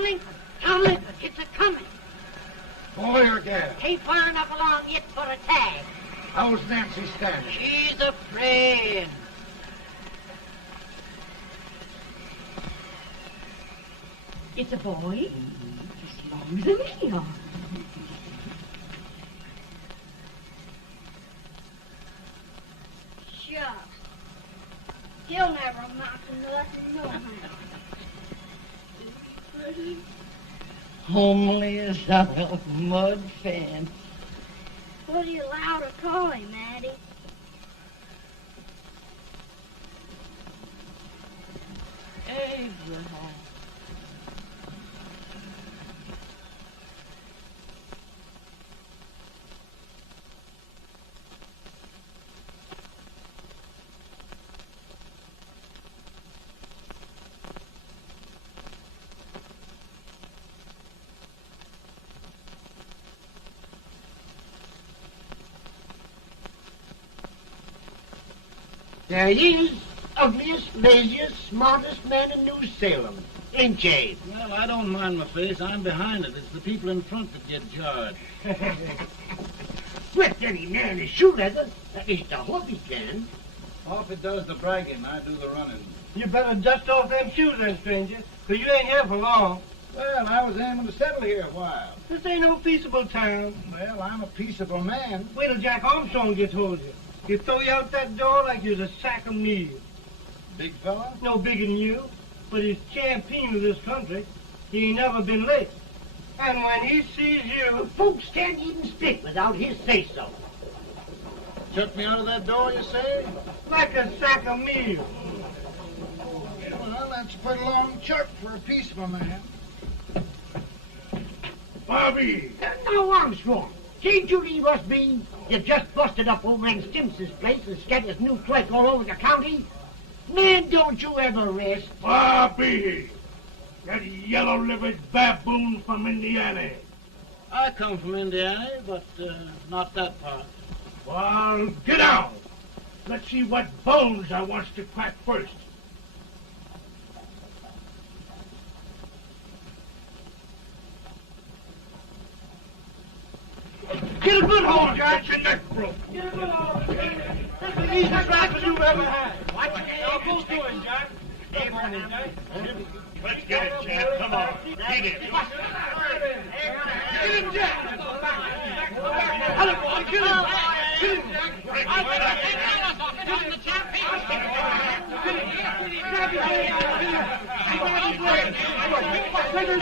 Tomlin, Tomlin, it's a-coming. Boy or gal? Ain't far enough along yet for a tag. How's Nancy standing? She's a praying. It's a boy. As long as a me are. Shucks. He'll never amount to nothing, no how. Pretty. Homely as a mud fan. What do you allow to call him, Addie? Abraham. There he is, ugliest, laziest, smartest man in New Salem, ain't ye? Well, I don't mind my face. I'm behind it. It's the people in front that get jarred. With any man in shoe leather, at least I hope he can. Off it does the bragging. I do the running. You better dust off them shoes then, stranger, 'cause you ain't here for long. Well, I was aiming to settle here a while. This ain't no peaceable town. Well, I'm a peaceable man. Wait till Jack Armstrong gets hold of you. He'll throw you out that door like you was a sack of meal. Big fella? No bigger than you, but he's champion of this country. He ain't never been late. And when he sees you... Folks can't even speak without his say-so. Took me out of that door, you say? Like a sack of meal. Well, that's a pretty long chuck for a peaceable man. Bobby! Now, Armstrong, can't you leave us be? You've just busted up over in Stimson's place and scattered new clerk all over the county. Man, don't you ever rest. Bobby! That yellow-livered baboon from Indiana. I come from Indiana, but not that part. Well, get out. Let's see what bones I wants to crack first. Get a good hold, Jack. Get your neck broke. Get a good hold. That's the easiest rifle you've ever had. Watch it. Now go to it, Jack. Come on, Jack. Let's get it, Jack. Come on. Get it. Get him, Jack. Hello, boy. Get him. Get him, Jack. Get him,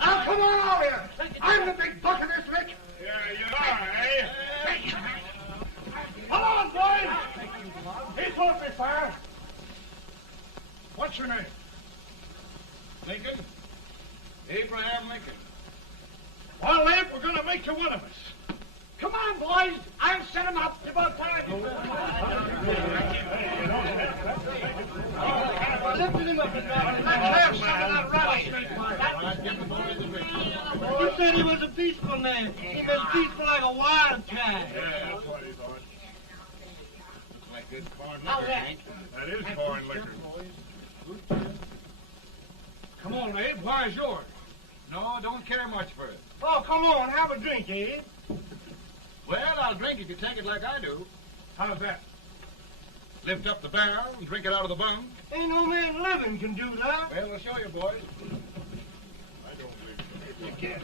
Now, come on over here. I'm the big buck of this lick. Yeah, you are, eh? Come on, boys. He's off me, fire. What's your name? Lincoln? Abraham Lincoln. Well, Lamp, we're going to make you one of us. Come on, boys. I'll set him up. It's about time. Lifted him up and down. Let's have some of that rattlesnake fire. You said he was a peaceful man. He was peaceful like a wildcat. Yeah, that's what he thought. Looks like good foreign liquor, Hank. That is foreign liquor. Come on, Abe. Where's yours? No, don't care much for it. Oh, come on. Have a drink, Abe. Well, I'll drink if you take it like I do. How's that? Lift up the barrel and drink it out of the bung. Ain't no man living can do that. Well, we'll show you, boys. I don't believe so. Maybe you can.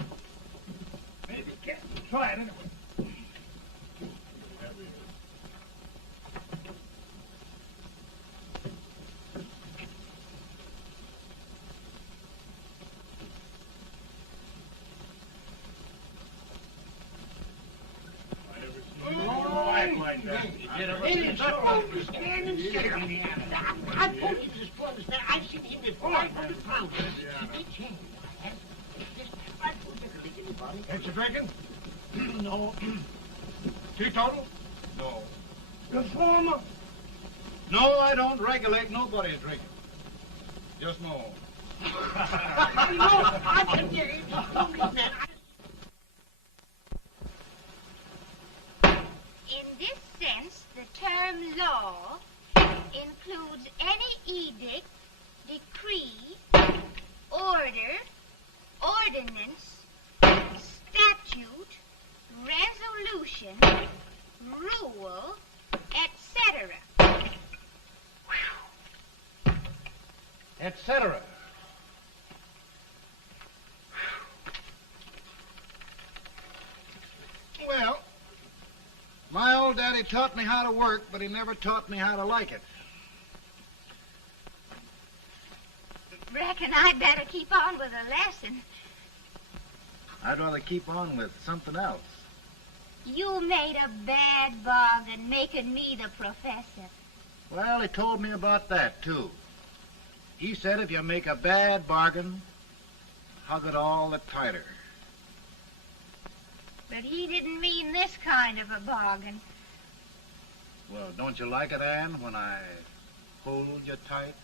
Maybe you can. Try it anyway. Like that. It is so stand and sit on me. I told you this brother's there. I've seen him before. 500 pounds. Each hand. I told you to lick anybody. Ain't you drinking? No. Teetotal? No. Reformer? No, I don't regulate nobody's drinking. Just my own. No, I can get it. Don't mean that. In this sense, the term law includes any edict, decree, order, ordinance, statute, resolution, rule, etc. Etc. Well, my old daddy taught me how to work, but he never taught me how to like it. Reckon I'd better keep on with the lesson. I'd rather keep on with something else. You made a bad bargain making me the professor. Well, he told me about that, too. He said if you make a bad bargain, hug it all the tighter. But he didn't mean this kind of a bargain. Well, don't you like it, Anne, when I hold you tight?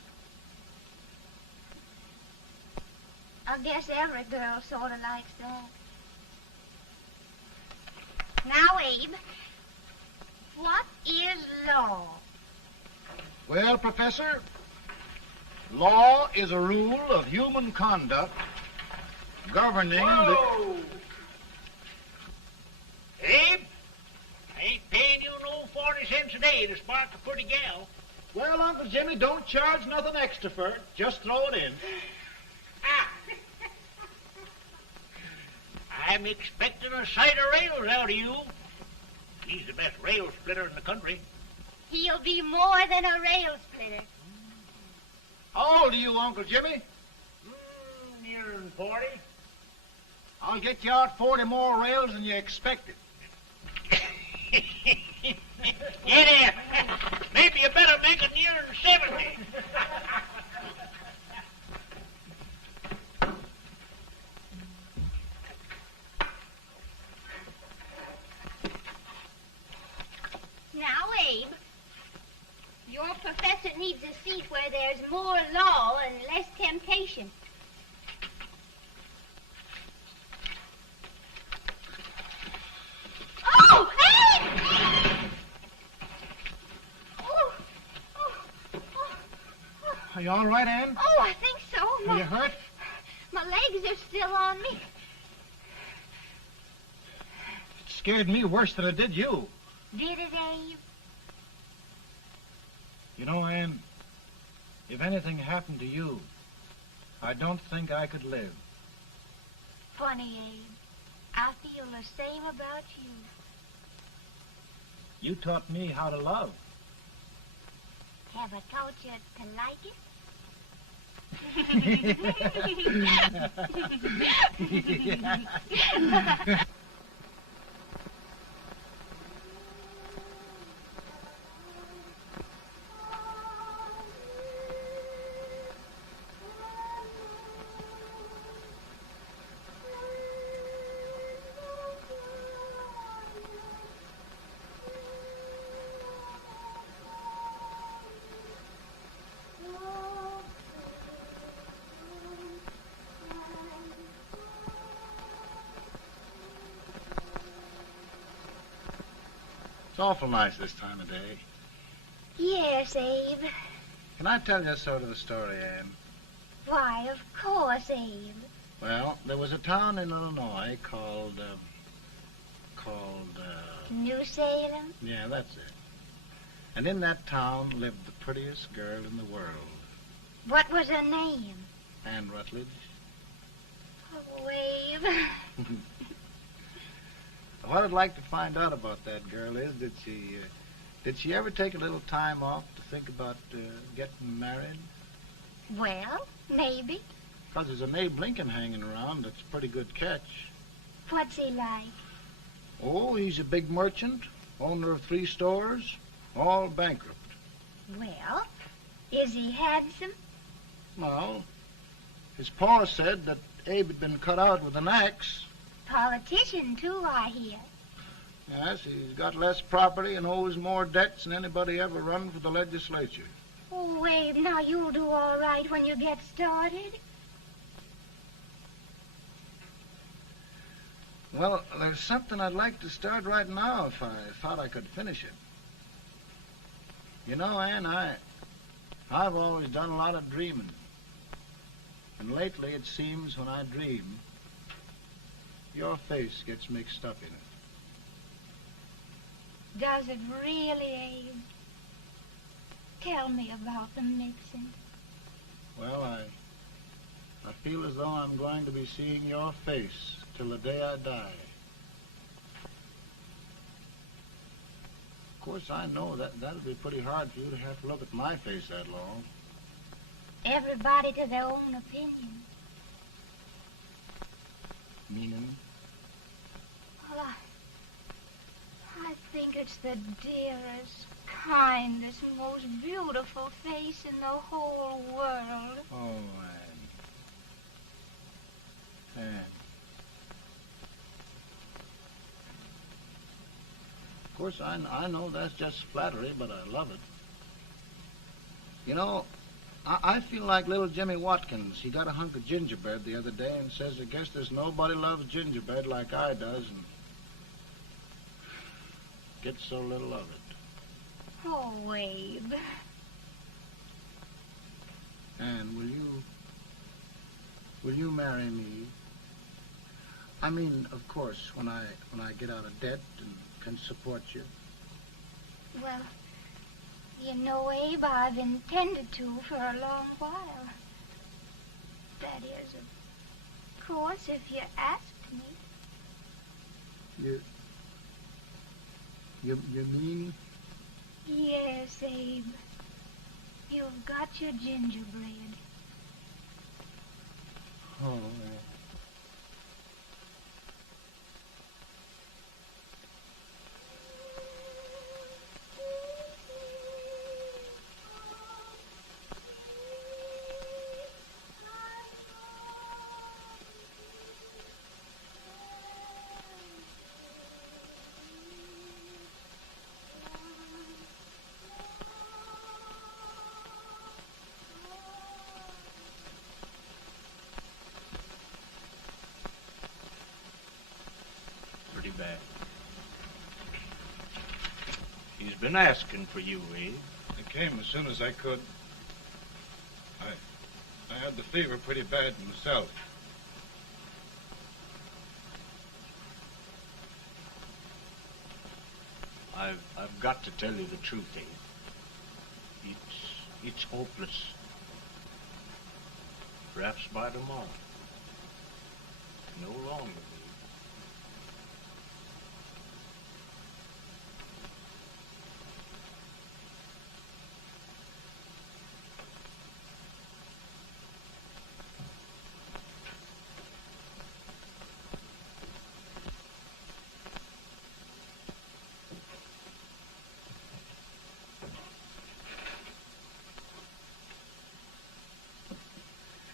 I guess every girl sort of likes that. Now, Abe, what is law? Well, Professor, law is a rule of human conduct governing Whoa! Abe, I ain't paying you no 40 cents a day to spark a pretty gal. Well, Uncle Jimmy, don't charge nothing extra for it. Just throw it in. I'm expecting a sight of rails out of you. He's the best rail splitter in the country. He'll be more than a rail splitter. How old are you, Uncle Jimmy? Nearer 40. I'll get you out 40 more rails than you expected. Get in. Maybe you better make it nearer 70. Now, Abe, your professor needs a seat where there's more law and less temptation. Oh, Abe! Are you all right, Anne? Oh, I think so. Are you hurt? My legs are still on me. It scared me worse than it did you. Did it, Abe? You know, Anne, if anything happened to you, I don't think I could live. Funny, Abe. I feel the same about you. You taught me how to love. Have I taught you to like it? It's awful nice this time of day. Yes, Abe. Can I tell you sort of a story, Anne? Why, of course, Abe. Well, there was a town in Illinois called, New Salem? yeah, that's it. And in that town lived the prettiest girl in the world, What was her name? Anne Rutledge. Oh, Abe. What I'd like to find out about that girl is, did she ever take a little time off to think about getting married? Well, maybe. Because there's an Abe Lincoln hanging around that's a pretty good catch. What's he like? Oh, he's a big merchant, owner of 3 stores, all bankrupt. Well, is he handsome? Well, his pa said that Abe had been cut out with an axe. Politician, too, I hear. Yes, he's got less property and owes more debts than anybody ever run for the legislature. Oh, Abe, now you'll do all right when you get started. Well, there's something I'd like to start right now if I thought I could finish it. You know, Ann, I've always done a lot of dreaming. And lately it seems when I dream, your face gets mixed up in it. Does it really, Abe? Tell me about the mixing. Well, I feel as though I'm going to be seeing your face till the day I die. Of course, I know that'll be pretty hard for you to have to look at my face that long. Everybody to their own opinion. Meaning? Well, I think it's the dearest, kindest, most beautiful face in the whole world. Oh, Ann. Ann. Of course, I know that's just flattery, but I love it. You know, I feel like little Jimmy Watkins. He got a hunk of gingerbread the other day and says, I guess there's nobody loves gingerbread like I does, and gets so little of it. Oh, Abe. Ann, will you marry me? I mean, of course, when I get out of debt and can support you. Well, you know, Abe, I've intended to for a long while. That is, of course, if you asked me. You mean? Yes, Abe. You've got your gingerbread. Oh, Bad. He's been asking for you, Abe. I came as soon as I could. I had the fever pretty bad myself. I've got to tell you the truth, Abe. It's hopeless. Perhaps by tomorrow. No longer.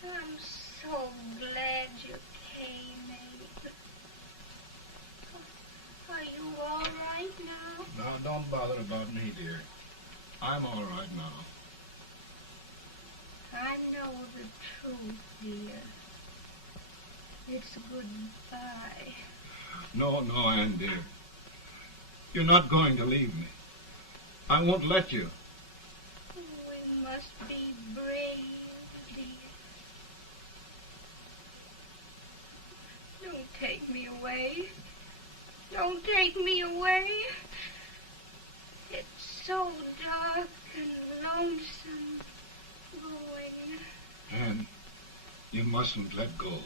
I'm so glad you came, Abe. Are you all right now? No, don't bother about me, dear. I'm all right now. I know the truth, dear. It's goodbye. No, Ann, dear. You're not going to leave me. I won't let you. We must be brave, dear. Don't take me away. Don't take me away. It's so dark and lonesome going. Ann, you mustn't let go.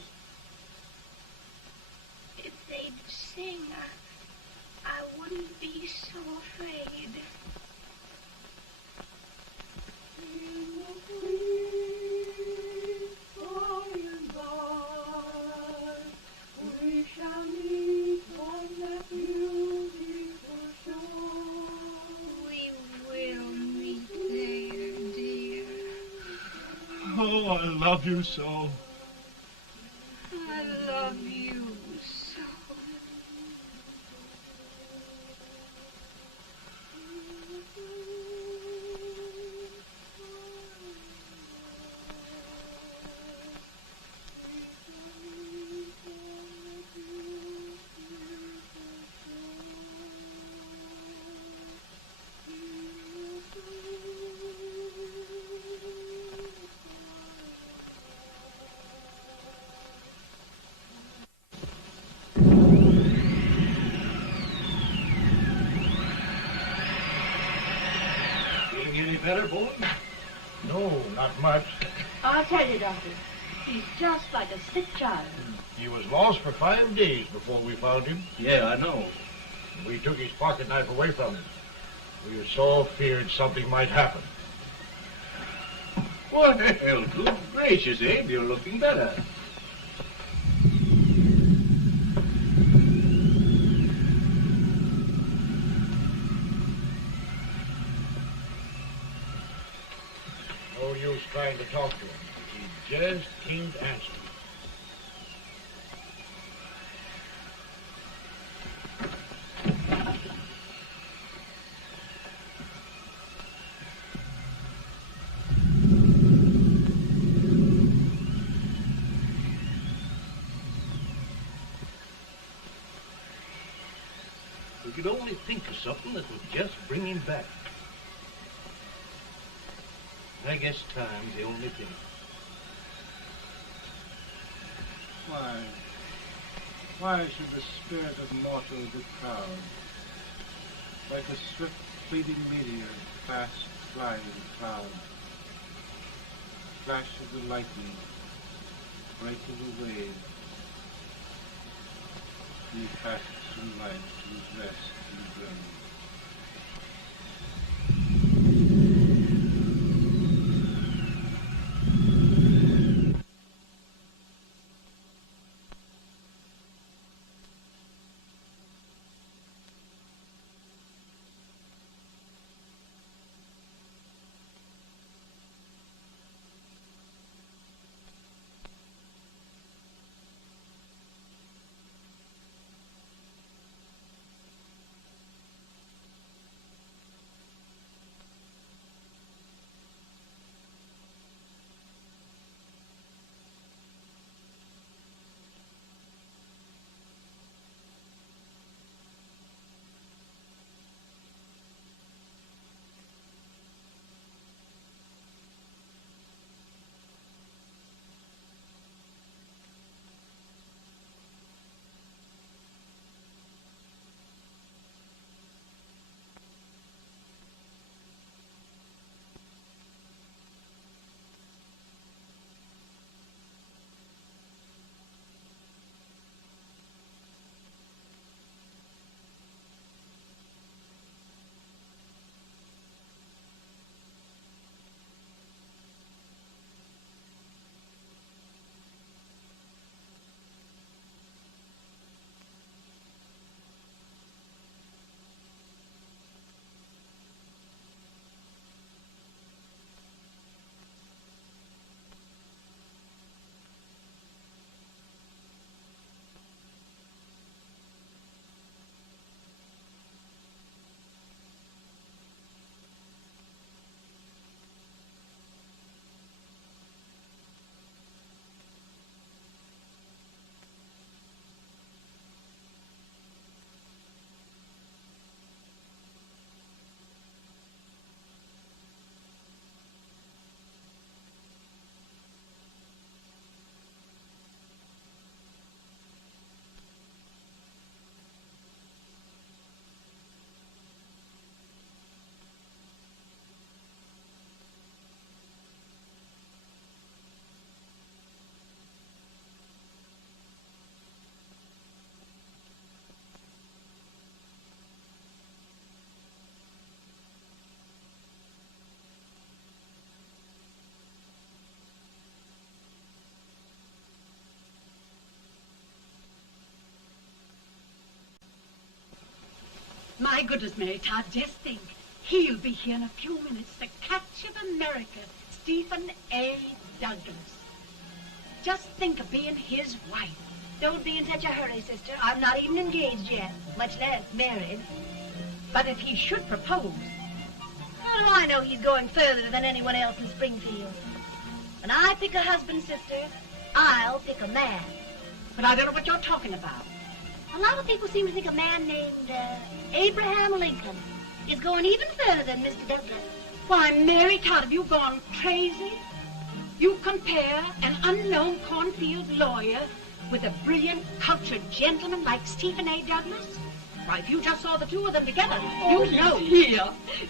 If they'd sing, I wouldn't be so afraid. We shall meet on that beautiful shore. We will meet there, dear. Oh, I love you so. I love you so. tell you, Doctor, he's just like a sick child. He was lost for 5 days before we found him. Yeah, I know. We took his pocket knife away from him. We were so feared something might happen. Well, good gracious, Abe, you're looking better. No use trying to talk to him. He just can't answer. We could only think of something that would just bring him back. I guess time's the only thing. Why should the spirit of mortal be proud? Like a swift fleeting meteor, fast flying cloud. Flash of the lightning, break of the wave. He passes from life to his rest in the grave. My goodness, Mary Todd, just think. He'll be here in a few minutes. The catch of America, Stephen A. Douglas. Just think of being his wife. Don't be in such a hurry, sister. I'm not even engaged yet, much less married. But if he should propose... How do I know he's going further than anyone else in Springfield? When I pick a husband, sister, I'll pick a man. But I don't know what you're talking about. A lot of people seem to think a man named Abraham Lincoln is going even further than Mr. Douglas. Why, Mary Todd, have you gone crazy? You compare an unknown cornfield lawyer with a brilliant, cultured gentleman like Stephen A. Douglas? Why, if you just saw the two of them together, Oh, you'd know. Here.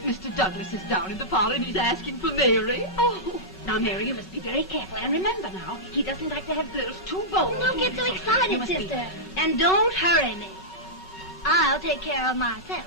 Mr. Douglas is down in the parlor and he's asking for Mary. Oh. Now, Mary, you must be very careful. And remember now, he doesn't like to have girls too bold. Don't get so You excited, must be- sister. And don't hurry me. I'll take care of myself.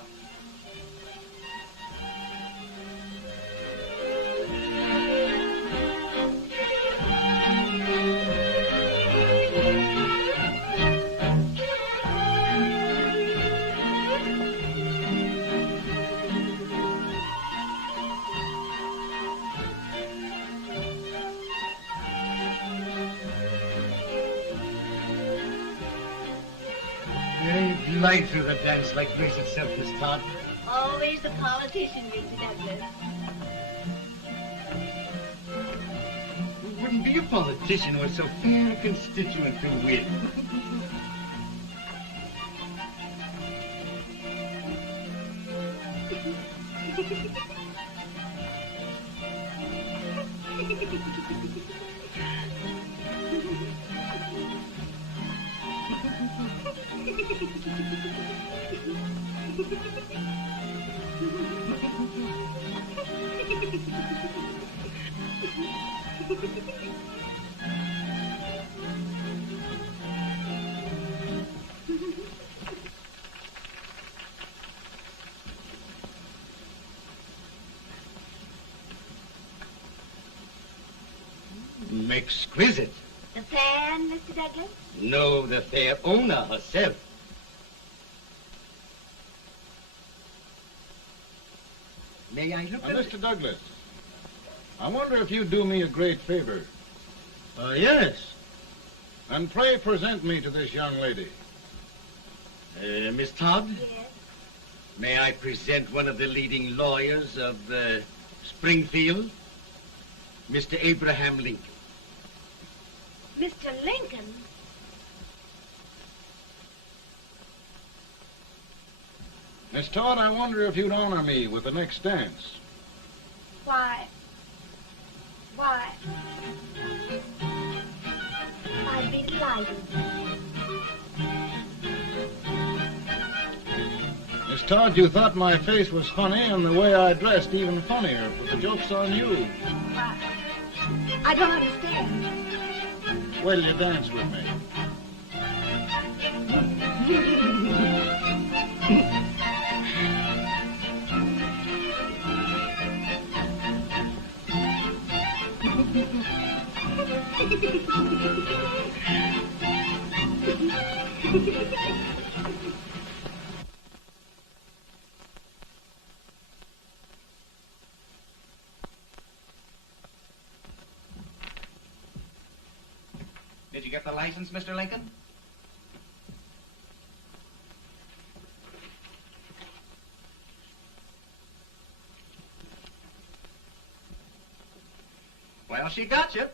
You glide through the dance like grace itself, Miss Todd. Always the politician, Mr. Douglas. You wouldn't be a politician with so fair a constituent to win. Exquisite. The fan, Mr. Douglas? No, the fair owner herself. May I look at it? Mr. Douglas, I wonder if you'd do me a great favor. Yes. And pray present me to this young lady. Miss Todd? Yes. May I present one of the leading lawyers of Springfield, Mr. Abraham Lincoln. Mr. Lincoln? Miss Todd, I wonder if you'd honor me with the next dance. Why? I'd be delighted. Miss Todd, you thought my face was funny and the way I dressed even funnier, but the joke's on you. I don't understand. Wait till you dance with me. Did you get the license, Mr. Lincoln? Well, she got you.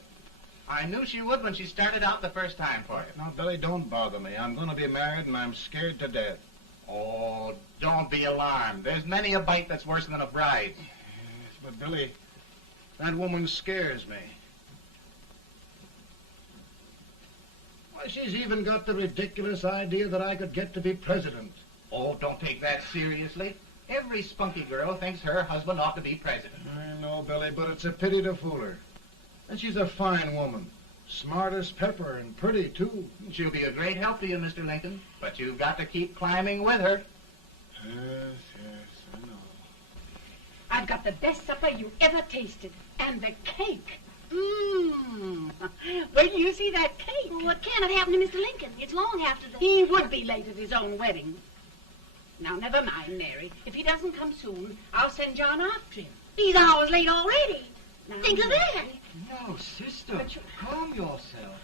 I knew she would when she started out the first time for you. Now, Billy, don't bother me. I'm going to be married and I'm scared to death. Oh, don't be alarmed. There's many a bite that's worse than a bride. Yes, but Billy, that woman scares me. Why, she's even got the ridiculous idea that I could get to be president. Oh, don't take that seriously. Every spunky girl thinks her husband ought to be president. I know, Billy, but it's a pity to fool her. And she's a fine woman. Smart as pepper and pretty, too. She'll be a great help to you, Mr. Lincoln. But you've got to keep climbing with her. Yes, I know. I've got the best supper you ever tasted. And the cake. Mmm. Wait till you see that cake. Well, what can have happened to Mr. Lincoln? It's long after the... He would be late at his own wedding. Now, never mind, Mary. If he doesn't come soon, I'll send John after him. He's hours late already. Now, Think of that. No, sister. But you- Calm yourself.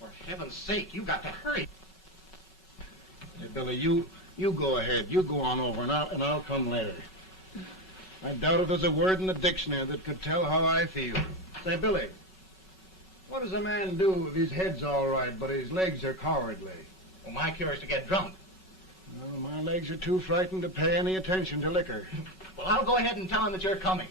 For heaven's sake, you've got to hurry. Hey, Billy, you go ahead. You go on over, and I'll come later. I doubt if there's a word in the dictionary that could tell how I feel. Say, Billy, what does a man do if his head's all right, but his legs are cowardly? Well, my cure is to get drunk. Well, my legs are too frightened to pay any attention to liquor. Well, I'll go ahead and tell him that you're coming.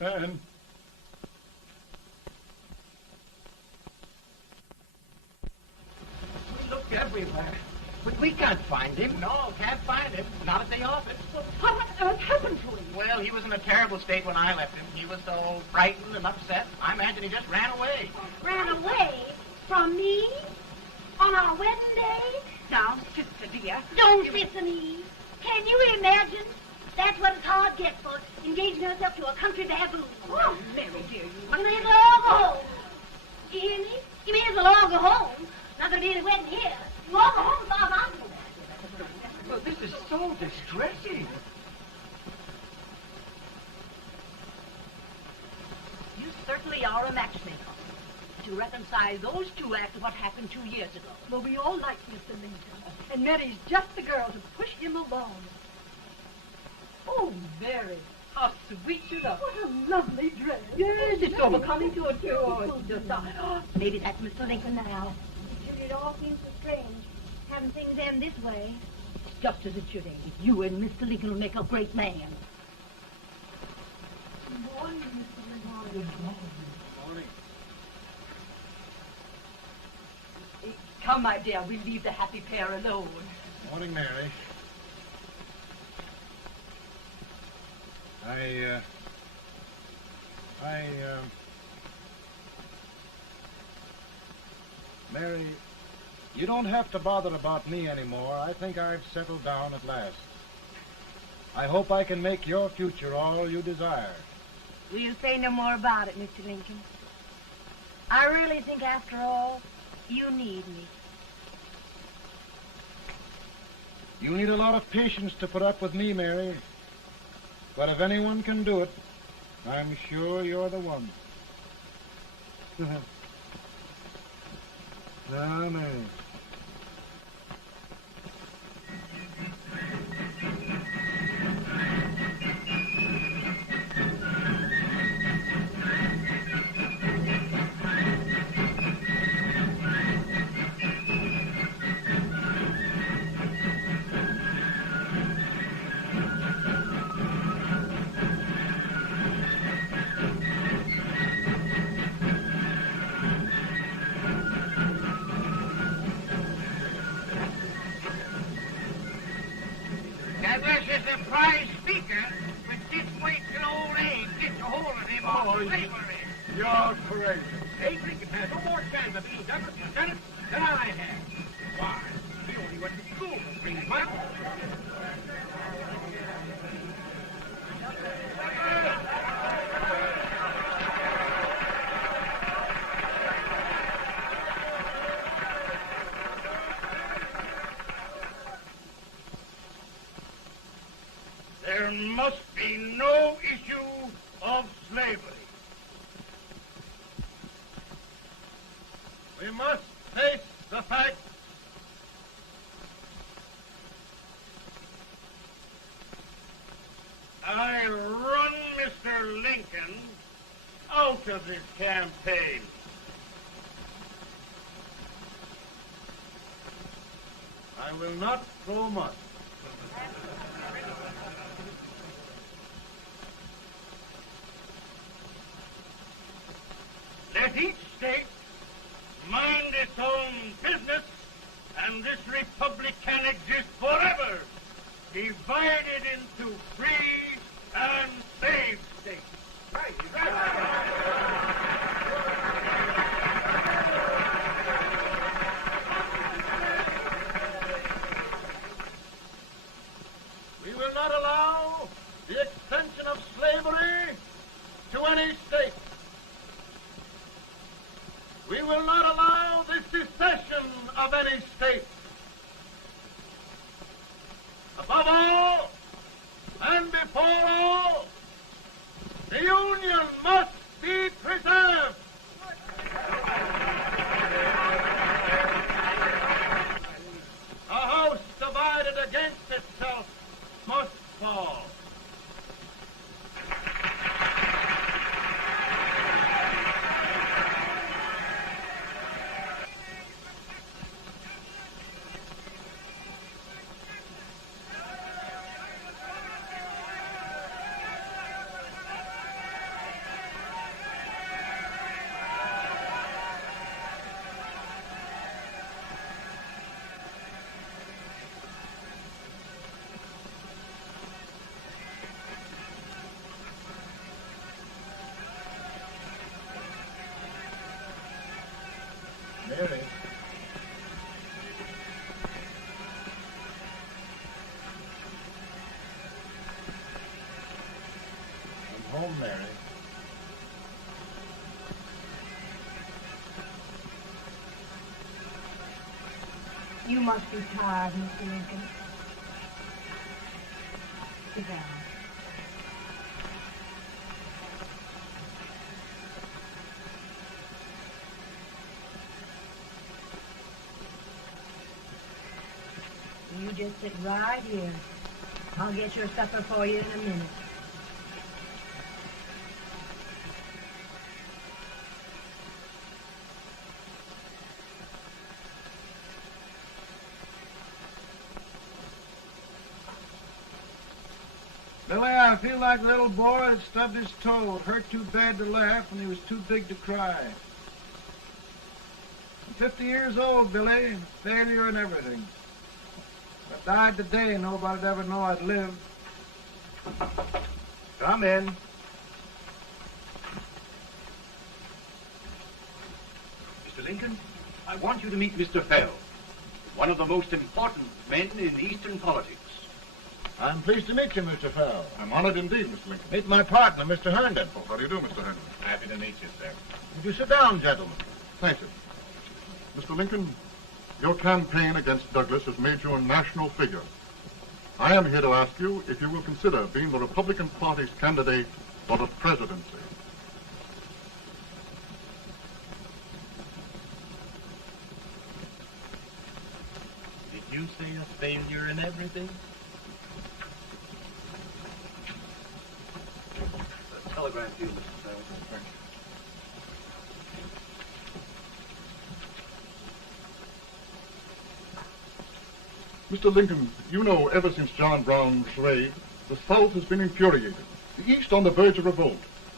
And We looked everywhere, but we can't find him. No, can't find him. Not at the office. Well, what on earth happened to him? Well, he was in a terrible state when I left him. He was so frightened and upset. I imagine he just ran away. Ran away from me on our wedding day? Now, sister dear. Don't listen, Eve. Can you imagine? That's what a Todd gets for engaging herself to a country baboon. Oh, Mary dear, you... You may as well all go home. You hear me? You may as well all go home. Not gonna be any wedding here. You all go home as far as I'm concerned. Well, this is so distressing. You certainly are a matchmaker. To reconcile those two after what happened 2 years ago. Well, we all like Mr. Lincoln. And Mary's just the girl to push him along. Oh, Mary, how sweet you look. What a lovely dress. Yes, it's overcoming to it, too. Oh, it's just... Maybe that's Mr. Lincoln now. It all seems so strange, having things end this way. Just as it should end. You and Mr. Lincoln will make a great man. Good morning, Mr. Lincoln. Good morning. morning. Come, my dear, we'll leave the happy pair alone. Morning, Mary. Mary, you don't have to bother about me anymore. I think I've settled down at last. I hope I can make your future all you desire. We'll say no more about it, Mr. Lincoln. I really think, after all, you need me. You need a lot of patience to put up with me, Mary. But if anyone can do it, I'm sure you're the one. Now, Mary. Douglas is a prize speaker, but just wait till old Abe gets a hold of him on slavery. You're crazy. Abe Lincoln has no more chance of being Douglas Lieutenant than I have. Why, he only went to school for 3 months. There must be no issue of slavery. We must face the fact I run Mr. Lincoln out of this campaign. I will not throw much. Let each state mind its own business, and this republic can exist forever, divided into free and slave states. Right. We will not allow the extension of slavery to any state. We will not allow the secession of any state. Above all, and before all, the Union must be preserved. A house divided against itself must fall. home, Mary. You must be tired, Mr. Lincoln. Sit down. You just sit right here. I'll get your supper for you in a minute. Billy, I feel like a little boy that stubbed his toe. It hurt too bad to laugh, and he was too big to cry. I'm 50 years old, Billy. Failure and everything. If I died today, nobody'd ever know I'd lived. Come in. Mr. Lincoln, I want you to meet Mr. Fell, one of the most important men in Eastern politics. I'm pleased to meet you, Mr. Fell. I'm honored indeed, Mr. Lincoln. Meet my partner, Mr. Herndon. Oh, how do you do, Mr. Herndon? Happy to meet you, sir. Would you sit down, gentlemen? Thank you. Mr. Lincoln, your campaign against Douglas has made you a national figure. I am here to ask you if you will consider being the Republican Party's candidate for the presidency. Did you say a failure in everything? A telegram to you, Mr. Fell. Thank you. Mr. Lincoln, you know ever since John Brown's raid, the South has been infuriated, the East on the verge of revolt,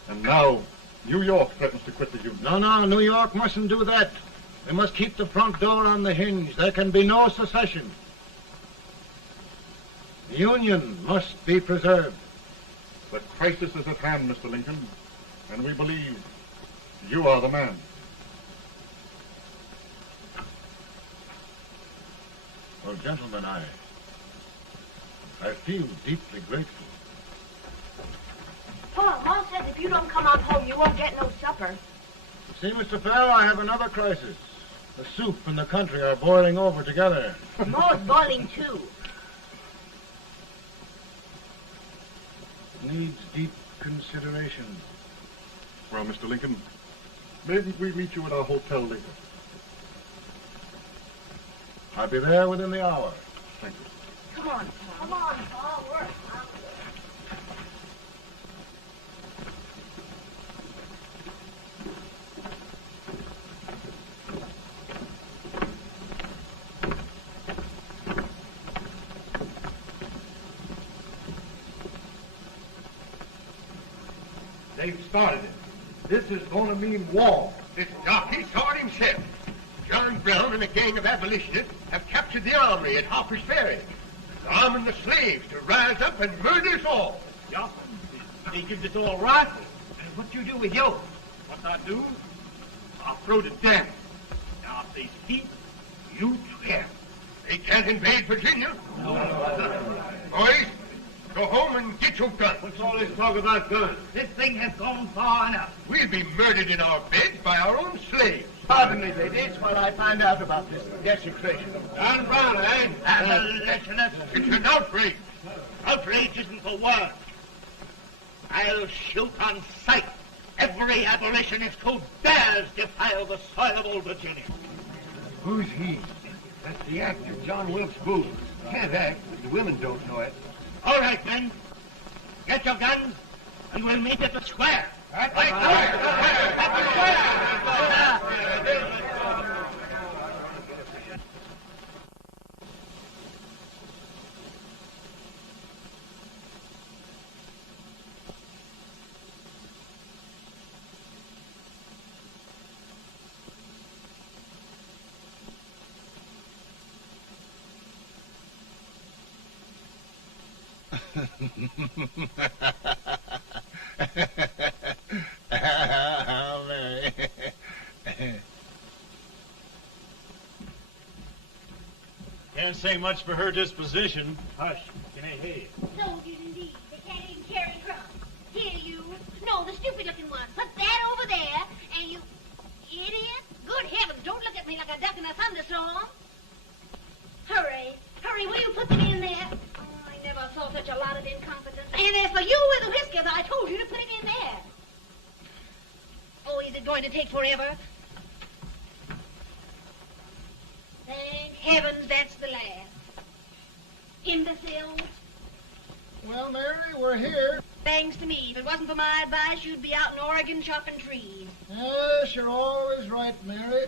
and now New York threatens to quit the Union. No, New York mustn't do that. They must keep the front door on the hinge. There can be no secession. The Union must be preserved. The crisis is at hand, Mr. Lincoln, and we believe you are the man. Well, gentlemen, I feel deeply grateful. Paul, Mom says if you don't come on home, you won't get no supper. See, Mr. Fell, I have another crisis. The soup and the country are boiling over together. Mo's boiling too. Needs deep consideration. Well, Mr. Lincoln, maybe we meet you at our hotel later. I'll be there within the hour. Thank you. Come on, Paul. Come on, Paul. Work. They've started it. This is going to mean war. This jockey saw it himself. John Brown and a gang of abolitionists have captured the armory at Harper's Ferry. They're arming the slaves to rise up and murder us all. Yeah, they give us all rifles. And what you do with yours? What I do? I'll throw the damn. Now, if they speak, you swear. They can't invade Virginia. Boys, go home and get your guns. What's all this talk about guns? This thing has gone far enough. We'll be murdered in our beds by our own slaves. Pardon me, ladies, while I find out about this desecration of John Brown, eh? Abolitionist. It's an outrage. Outrage isn't the word. I'll shoot on sight every abolitionist who dares defile the soil of old Virginia. Who's he? That's the actor, John Wilkes Booth. Can't act, but the women don't know it. All right, men. Get your guns, and we'll meet at the square. At the Mary. Can't say much for her disposition. Hush, can I hear you? Soldiers indeed. They can't even carry crumbs. Here, you. a thunderstorm. Hurry, hurry, will you put them in there? Oh, I never saw such a lot of incompetence. And as for you with the whiskers, I told you to put it in there. Oh, is it going to take forever? Thank heavens that's the last. Imbeciles. Well, Mary, we're here. Thanks to me. If it wasn't for my advice, you'd be out in Oregon chopping trees. Yes, you're always right, Mary.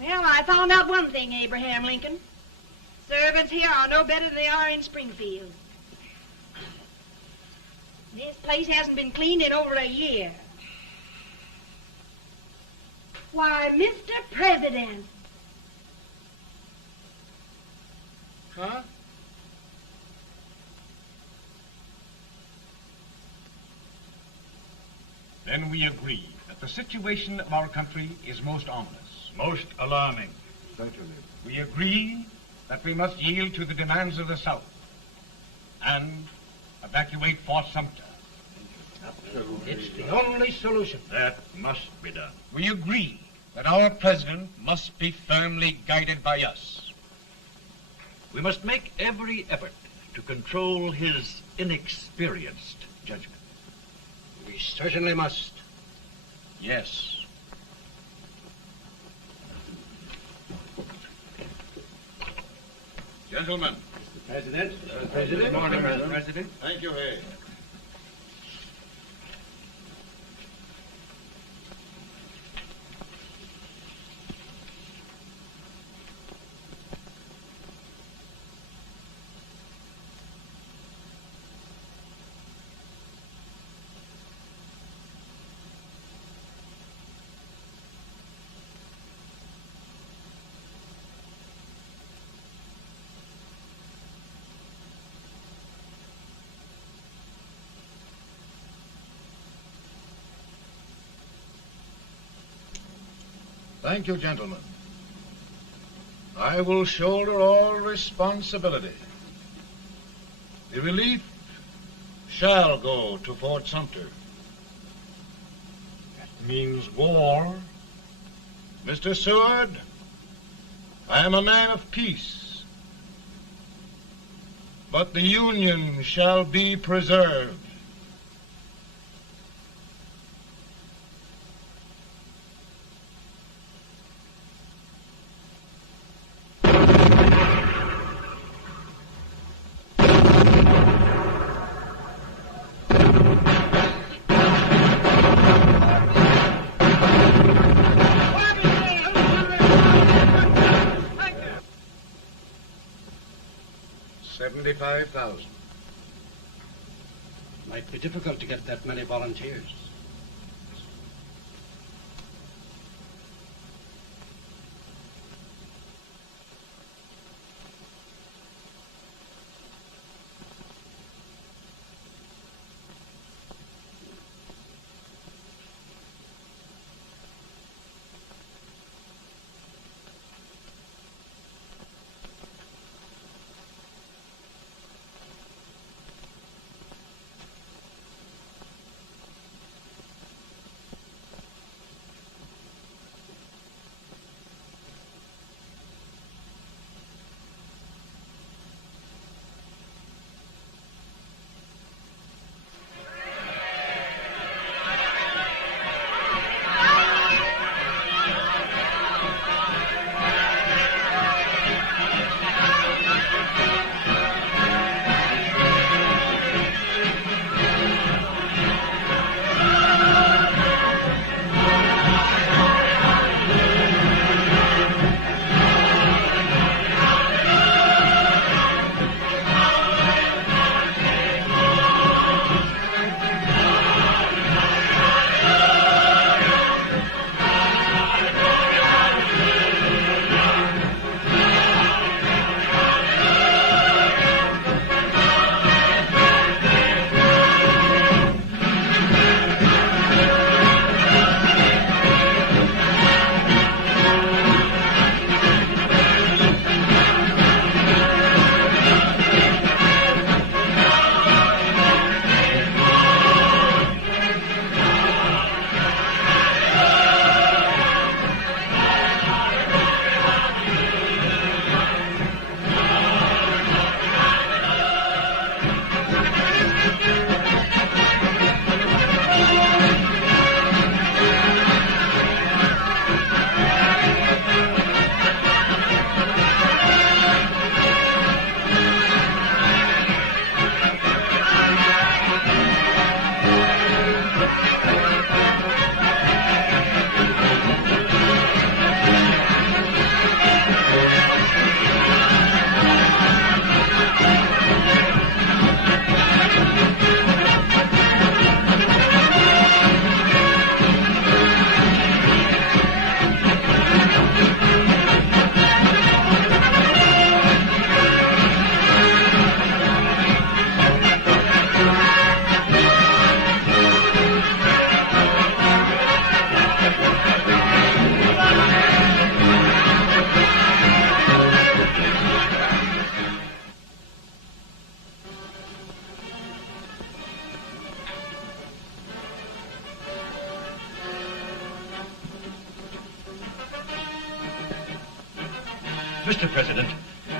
Well, I found out one thing, Abraham Lincoln. Servants here are no better than they are in Springfield. This place hasn't been cleaned in over a year. Why, Mr. President. Huh? Then we agree that the situation of our country is most ominous. Most alarming. Certainly. We agree that we must yield to the demands of the South and evacuate Fort Sumter. It's the only solution. That must be done. We agree that our president must be firmly guided by us. We must make every effort to control his inexperienced judgment. We certainly must. Yes. Gentlemen. Mr. President. Mr. President. Good morning, Mr. President. Thank you, Hay. Thank you, gentlemen. I will shoulder all responsibility. The relief shall go to Fort Sumter. That means war. Mr. Seward, I am a man of peace, but the Union shall be preserved. $75,000. Might be difficult to get that many volunteers.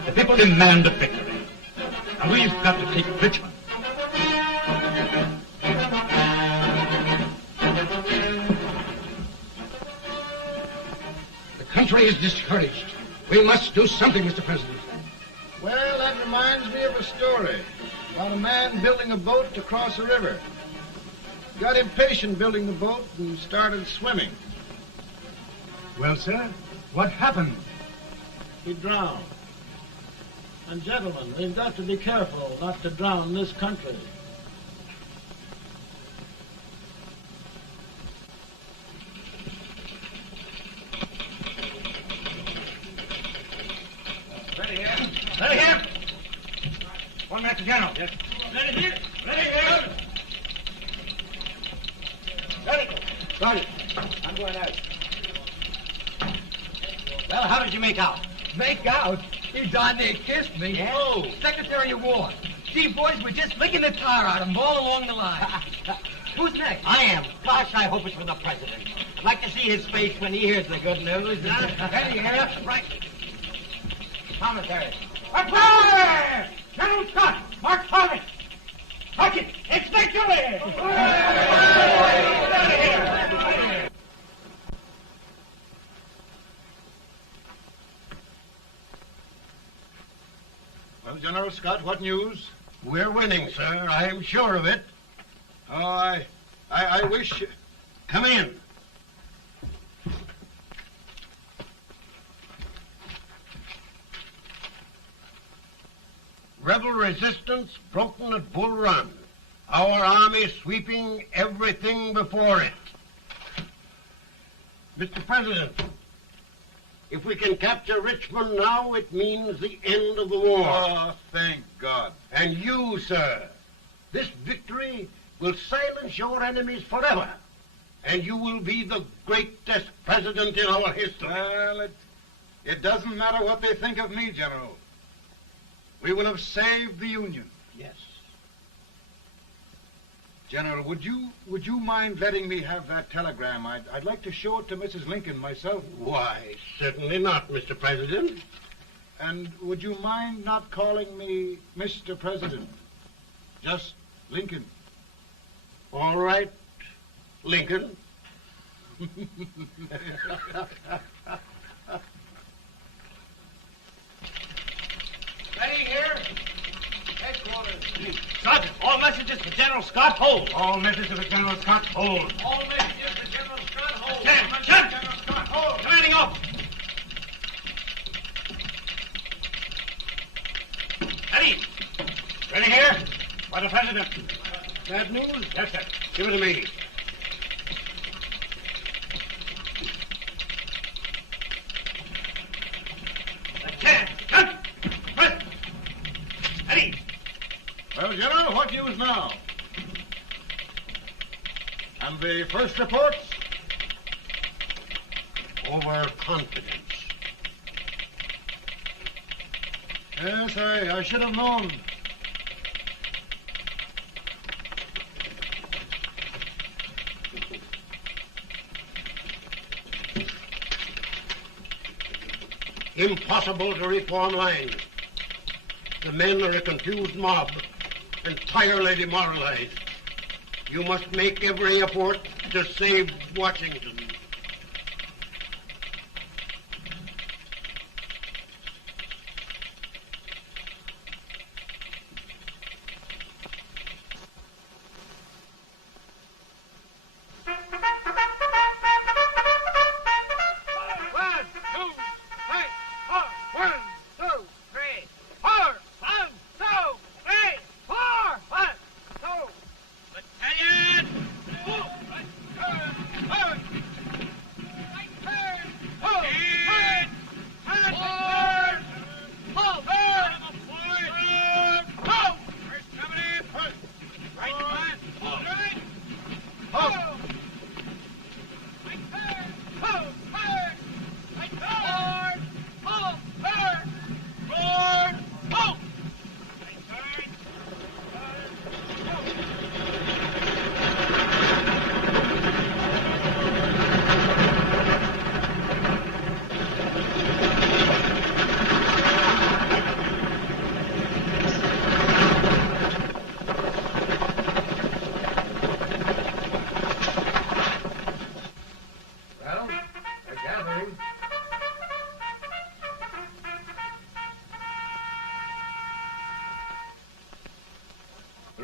The people demand a victory. And we've got to take Richmond. The country is discouraged. We must do something, Mr. President. Well, that reminds me of a story about a man building a boat to cross a river. He got impatient building the boat and started swimming. Well, sir, what happened? He drowned. And gentlemen, we've got to be careful not to drown this country. Ready here. Ready here. 1 minute to General. Yes. Ready here. Ready here. Ready. Ready. I'm going out. Well, how did you make out? Make out? He darn near kissed me. Yeah? Oh, Secretary of War. Gee, boys, we're just licking the tar out of him all along the line. Who's next? I am. Gosh, I hope it's for the president. I'd like to see his face when he hears the good news. Ready here. Right. Commissary. Fire! General Scott! Mark Thomas! Mark it! It's victory! Well, General Scott, what news? We're winning, sir. I'm sure of it. Oh, I wish... Come in. Rebel resistance broken at Bull Run. Our army sweeping everything before it. Mr. President, if we can capture Richmond now, it means the end of the war. Oh, thank God. And you, sir, this victory will silence your enemies forever. And you will be the greatest president in our history. Well, it doesn't matter what they think of me, General. We will have saved the Union. Yes. General, would you mind letting me have that telegram? I'd like to show it to Mrs. Lincoln myself. Why, certainly not, Mr. President. And would you mind not calling me Mr. President? Just Lincoln. All right, Lincoln. Ready here. Headquarters. Sergeant, all messages for General Scott, hold. All messages for General Scott, hold. All messages for General Scott, hold. Stand. General Scott, hold. Commanding officer. Ready. Ready here. For the President. Bad news? Yes, sir. Give it to me. Well, General, what news now? And the first reports? Overconfidence. Yes, I should have known. Impossible to reform lines. The men are a confused mob, entirely demoralized. You must make every effort to save Washington.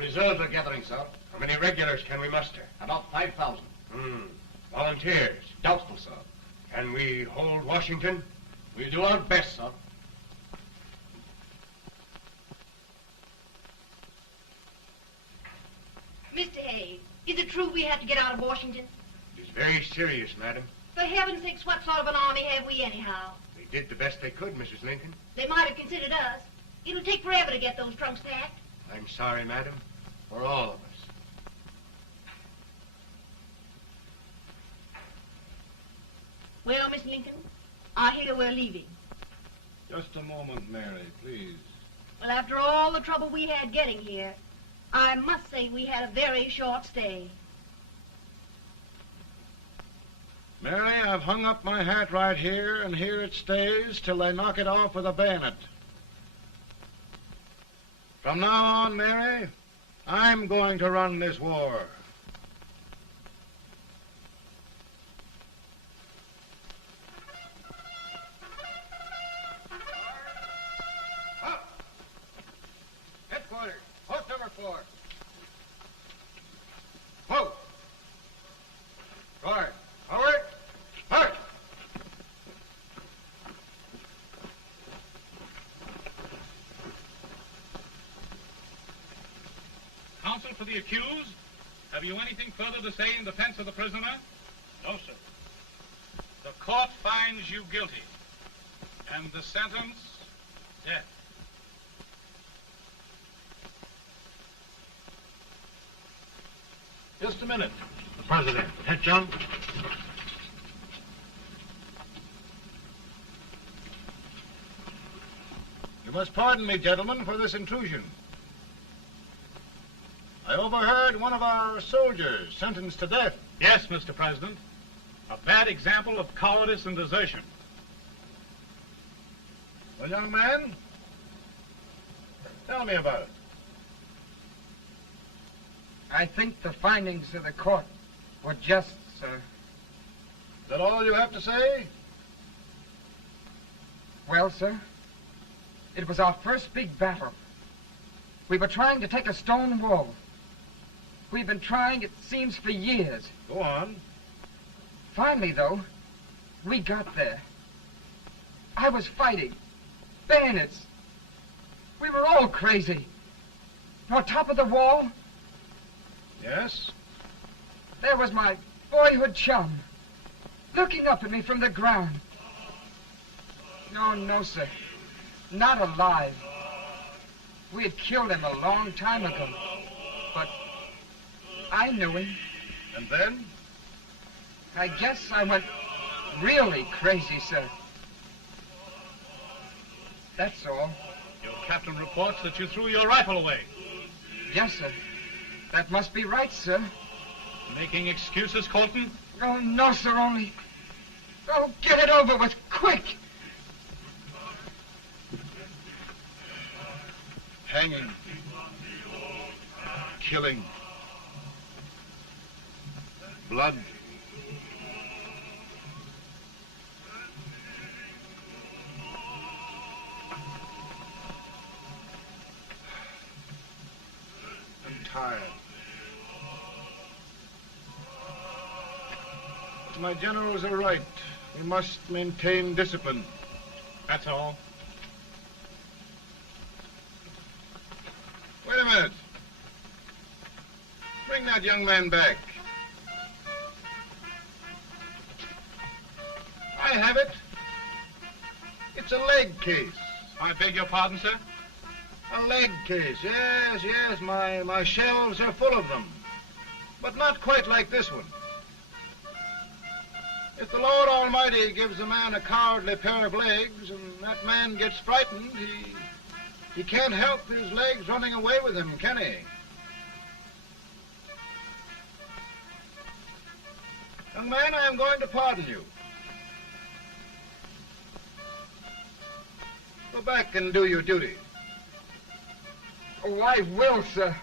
Reserves are gathering, sir. How many regulars can we muster? About 5,000. Volunteers? Doubtful, sir. Can we hold Washington? We'll do our best, sir. Mr. Hayes, is it true we have to get out of Washington? It is very serious, madam. For heaven's sakes, what sort of an army have we anyhow? They did the best they could, Mrs. Lincoln. They might have considered us. It'll take forever to get those trunks packed. I'm sorry, madam, for all of us. Well, Miss Lincoln, I hear we're leaving. Just a moment, Mary, please. Well, after all the trouble we had getting here, I must say we had a very short stay. Mary, I've hung up my hat right here, and here it stays till they knock it off with a bayonet. From now on, Mary, I'm going to run this war. Headquarters, post number 4. Whoa! Guard, forward, march! Counsel for the accused, have you anything further to say in defense of the prisoner? No, sir. The court finds you guilty, and the sentence, death. Just a minute. The president. Head, John. You must pardon me, gentlemen, for this intrusion. I overheard one of our soldiers sentenced to death. Yes, Mr. President. A bad example of cowardice and desertion. Well, young man, tell me about it. I think the findings of the court were just, sir. Is that all you have to say? Well, sir, it was our first big battle. We were trying to take a stone wall. We've been trying, it seems, for years. Go on. Finally, though, we got there. I was fighting. Bayonets. We were all crazy. On top of the wall, Yes? there was my boyhood chum, looking up at me from the ground. No, sir. Not alive. We had killed him a long time ago. But I knew him. And then? I guess I went really crazy, sir. That's all. Your captain reports that you threw your rifle away. Yes, sir. That must be right, sir. Making excuses, Colton? Oh, no, sir, only... Oh, get it over with, quick! Hanging. Killing. Blood. I'm tired. But my generals are right. We must maintain discipline. That's all. Wait a minute. Bring that young man back. I have it. It's a leg case. I beg your pardon, sir? A leg case, yes. My shelves are full of them. But not quite like this one. If the Lord Almighty gives a man a cowardly pair of legs and that man gets frightened, he can't help his legs running away with him, can he? Young man, I am going to pardon you. Go back and do your duty. Oh, I will, sir.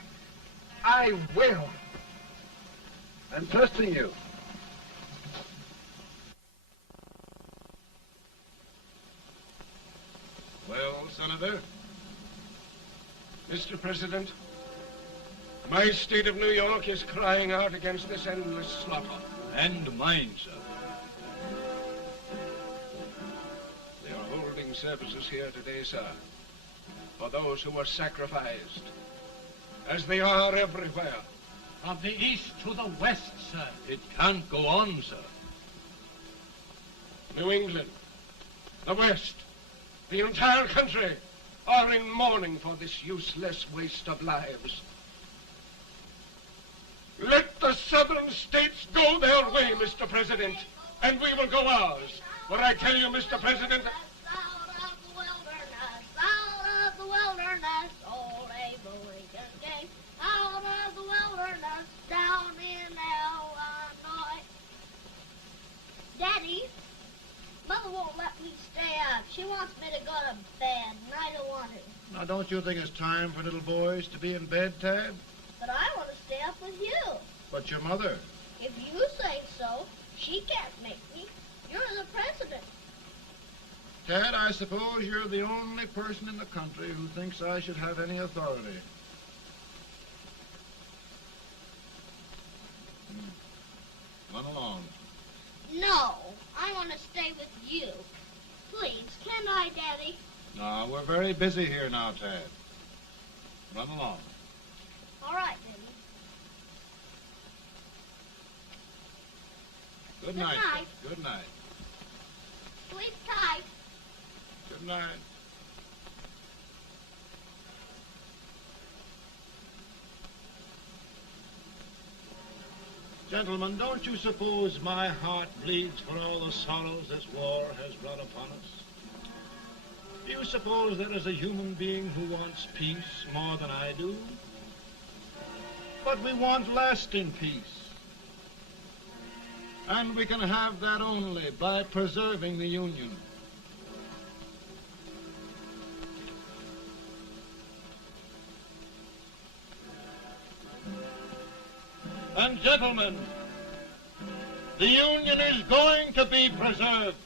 I will. I'm trusting you. Well, Senator? Mr. President, My state of New York is crying out against this endless slaughter. And mine, sir. They are holding services here today, sir, for those who were sacrificed, as they are everywhere. From the east to the west, sir. It can't go on, sir. New England, the West, the entire country are in mourning for this useless waste of lives. Let the southern states go their way, Mr. President, and we will go ours. But I tell you, Mr. President... Out of the wilderness, old Abraham Lincoln came. Out of the wilderness, down in Illinois. Daddy, Mother won't let me stay up. She wants me to go to bed, and I don't want to. Now, don't you think it's time for little boys to be in bed, Tad? But I want to stay up with you. But your mother? If you say so, she can't make me. You're the president. Tad, I suppose you're the only person in the country who thinks I should have any authority. Run along. No, I want to stay with you. Please, can I, Daddy? No, we're very busy here now, Tad. Run along. All right, Daddy. Good night. Good night. Good night. Sleep tight. Good night. Gentlemen, don't you suppose my heart bleeds for all the sorrows this war has brought upon us? Do you suppose there is a human being who wants peace more than I do? But we want lasting peace. And we can have that only by preserving the Union. And gentlemen, the Union is going to be preserved.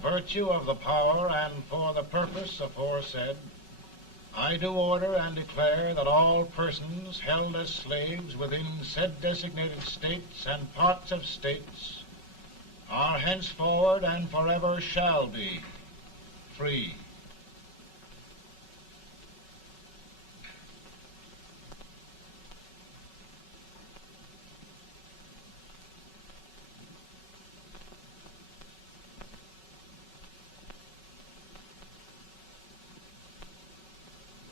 Virtue of the power and for the purpose aforesaid, I do order and declare that all persons held as slaves within said designated states and parts of states are henceforward and forever shall be free.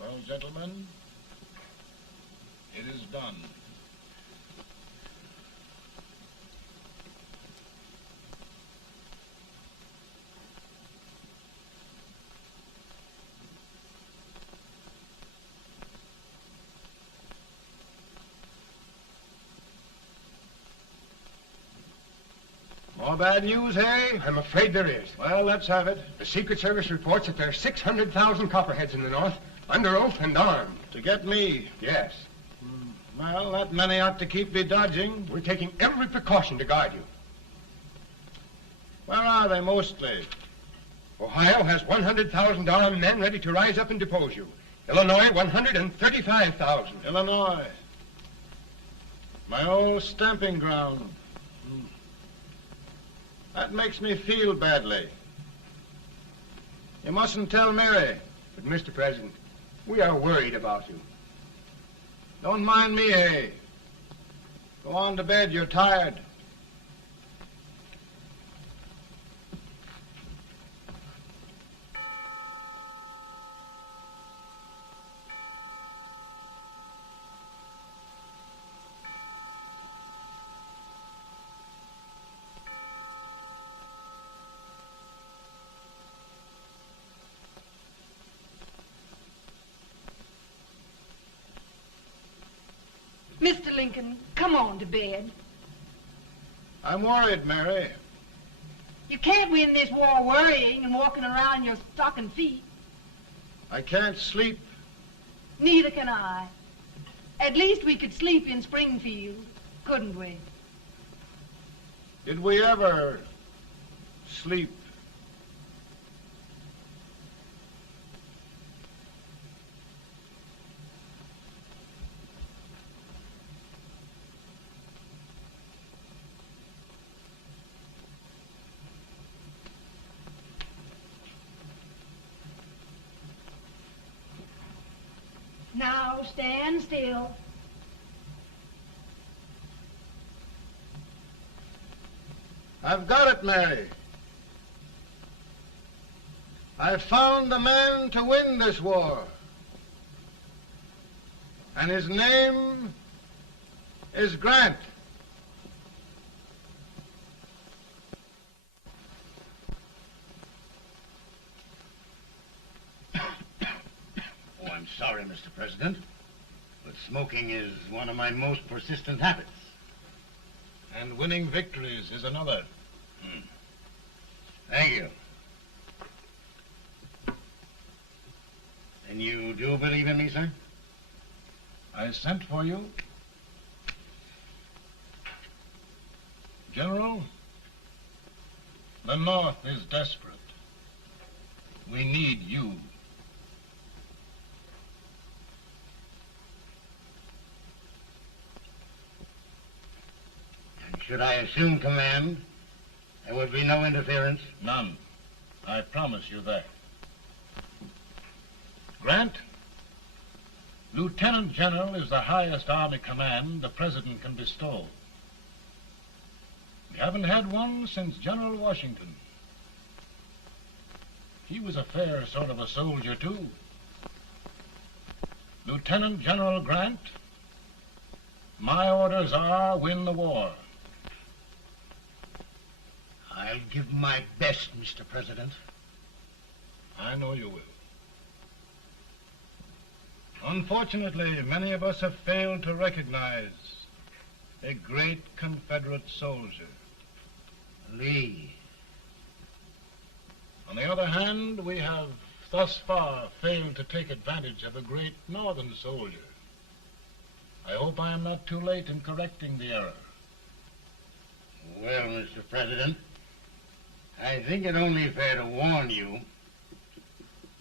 Well, gentlemen, it is done. More bad news, hey? I'm afraid there is. Well, let's have it. The Secret Service reports that there are 600,000 copperheads in the North, under oath and armed. To get me? Yes. Well, that many ought to keep me dodging. We're taking every precaution to guard you. Where are they mostly? Ohio has 100,000 men ready to rise up and depose you. Illinois, 135,000. Illinois. My old stamping ground. That makes me feel badly. You mustn't tell Mary. But, Mr. President, we are worried about you. Don't mind me, hey? Go on to bed, you're tired. Mr. Lincoln, come on to bed. I'm worried, Mary. You can't win this war worrying and walking around in your stocking feet. I can't sleep. Neither can I. At least we could sleep in Springfield, couldn't we? Did we ever sleep? Now stand still. I've got it, Mary. I've found the man to win this war. And his name is Grant. Oh, I'm sorry, Mr. President, but smoking is one of my most persistent habits. And winning victories is another. Thank you. And you do believe in me, sir? I sent for you. General, the North is desperate. We need you. And should I assume command, there would be no interference? None. I promise you that. Grant, Lieutenant General is the highest army command the President can bestow. We haven't had one since General Washington. He was a fair sort of a soldier, too. Lieutenant General Grant, my orders are win the war. I'll give my best, Mr. President. I know you will. Unfortunately, many of us have failed to recognize a great Confederate soldier. Lee. On the other hand, we have thus far failed to take advantage of a great Northern soldier. I hope I am not too late in correcting the error. Well, Mr. President, I think it only fair to warn you.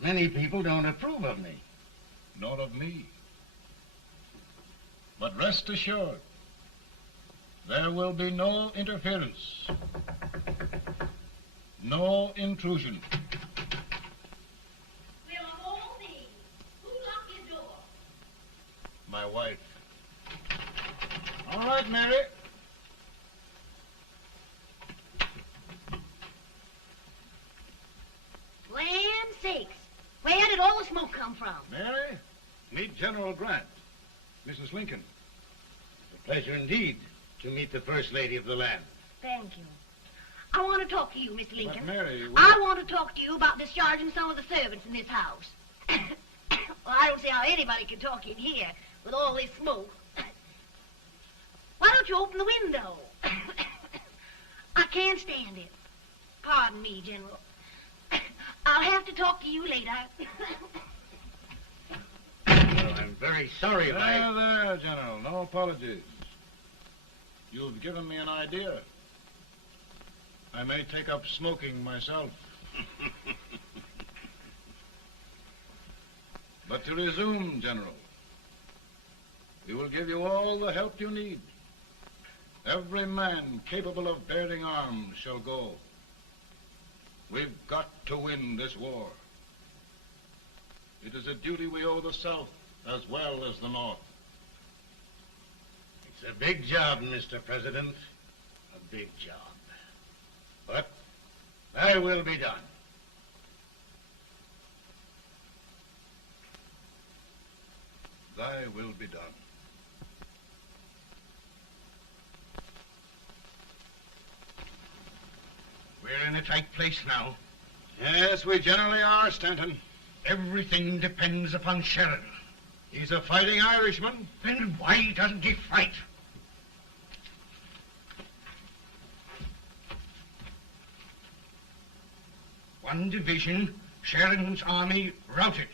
Many people don't approve of me. Nor of me. But rest assured, there will be no interference, no intrusion. We'll all be. Who locked your door? My wife. All right, Mary. Land sakes. Where did all the smoke come from? Mary, meet General Grant, Mrs. Lincoln. It's a pleasure indeed to meet the First Lady of the land. Thank you. I want to talk to you, Mr. Lincoln. But Mary, I want to talk to you about discharging some of the servants in this house. Well, I don't see how anybody can talk in here with all this smoke. Why don't you open the window? I can't stand it. Pardon me, General. I'll have to talk to you later. Well, I'm very sorry if There, General. No apologies. You've given me an idea. I may take up smoking myself. But to resume, General, we will give you all the help you need. Every man capable of bearing arms shall go. We've got to win this war. It is a duty we owe the South as well as the North. It's a big job, Mr. President. A big job. But thy will be done. Thy will be done. We're in a tight place now. Yes, we generally are, Stanton. Everything depends upon Sheridan. He's a fighting Irishman. Then why doesn't he fight? One division, Sheridan's army, routed.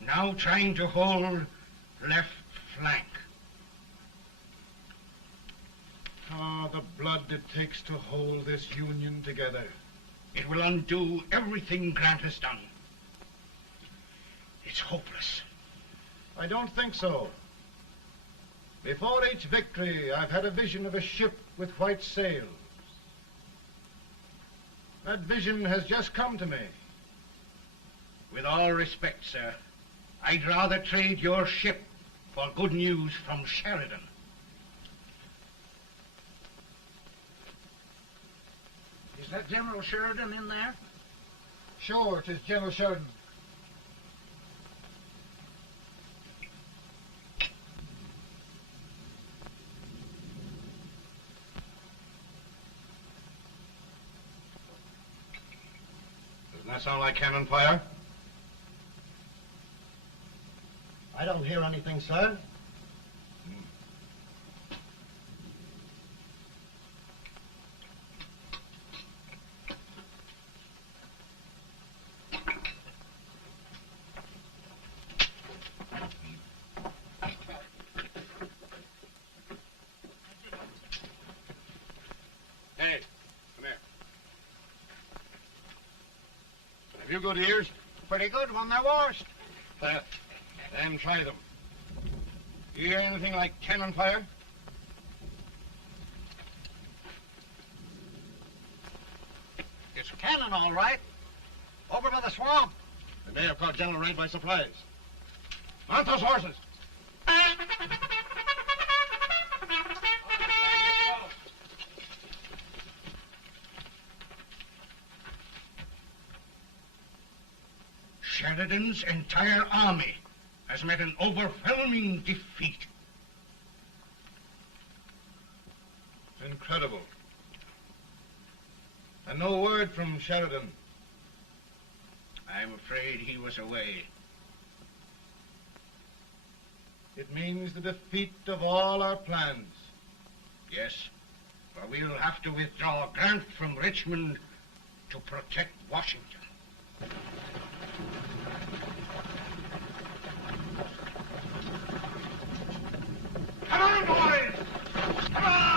Now trying to hold left flank. Ah, the blood it takes to hold this Union together. It will undo everything Grant has done. It's hopeless. I don't think so. Before each victory, I've had a vision of a ship with white sails. That vision has just come to me. With all respect, sir, I'd rather trade your ship for good news from Sheridan. Is that General Sheridan in there? Sure, it is General Sheridan. Doesn't that sound like cannon fire? I don't hear anything, sir. Hey, come here. Have you good ears? Pretty good when they're washed. Then try them. You hear anything like cannon fire? It's cannon, all right. Over by the swamp. They may have caught General Wright by surprise. Mount those horses. Sheridan's entire army has met an overwhelming defeat. It's incredible. And no word from Sheridan. I'm afraid he was away. It means the defeat of all our plans. Yes, for we'll have to withdraw Grant from Richmond to protect Washington. Come on, boys! Come on!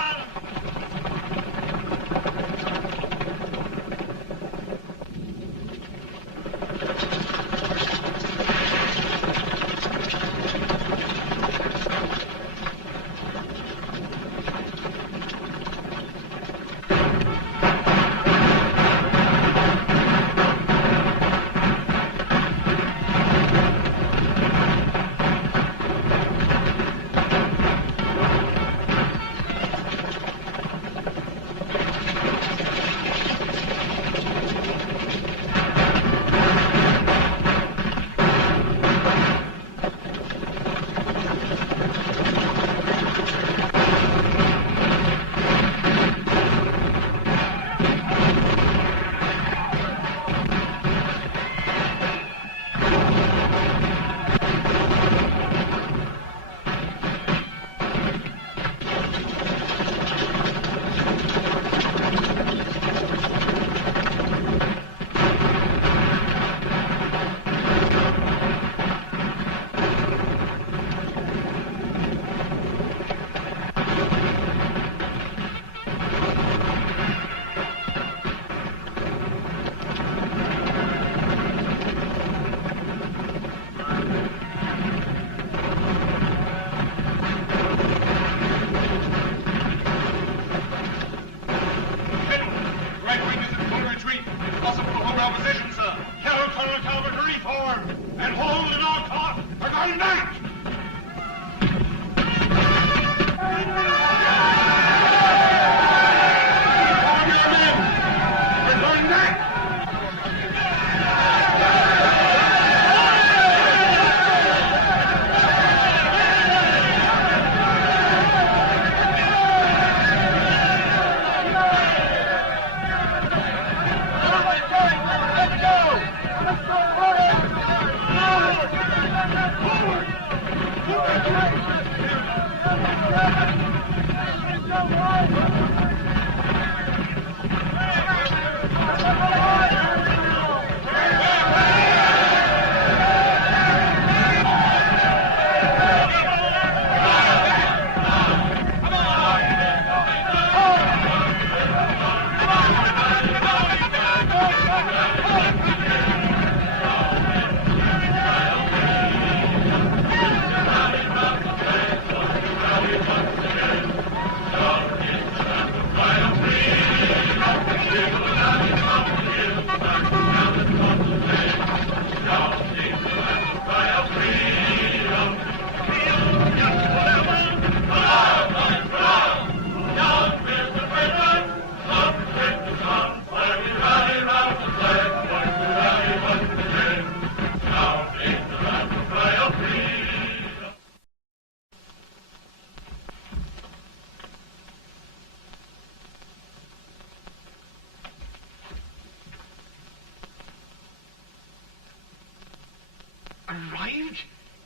Arrived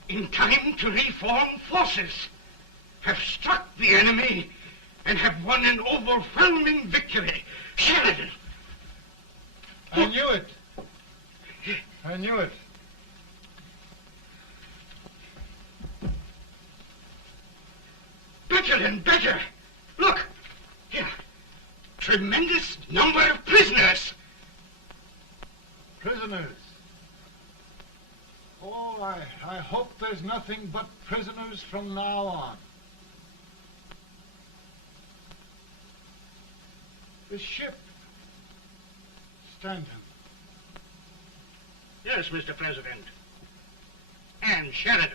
in time to reform forces. Have struck the enemy and have won an overwhelming victory. Sheridan! I knew it. I knew it. Better and better. Look, here. Tremendous number of prisoners. Prisoners. Oh, I hope there's nothing but prisoners from now on. The ship. Stanton. Yes, Mr. President. And Sheridan.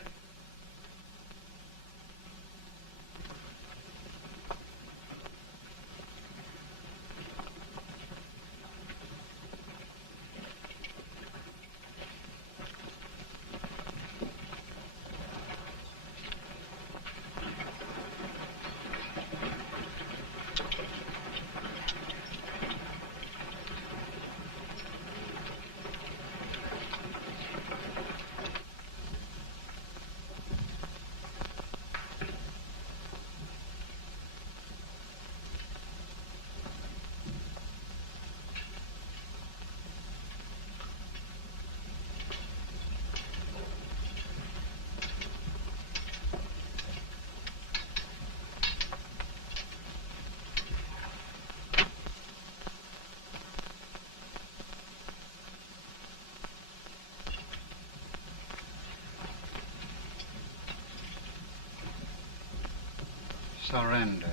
Surrender.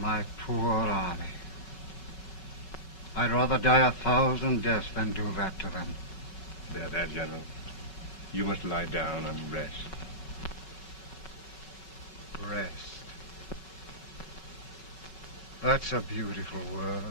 My poor army. I'd rather die 1,000 deaths than do that to them. There, General. You must lie down and rest. Rest. That's a beautiful word.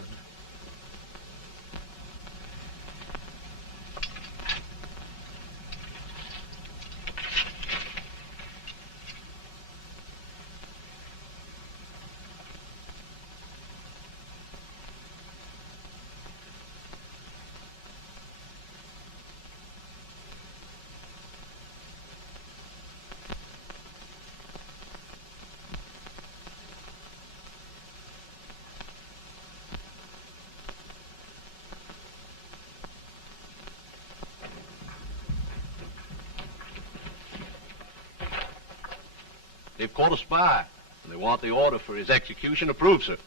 They've caught a spy, and they want the order for his execution approved, sir.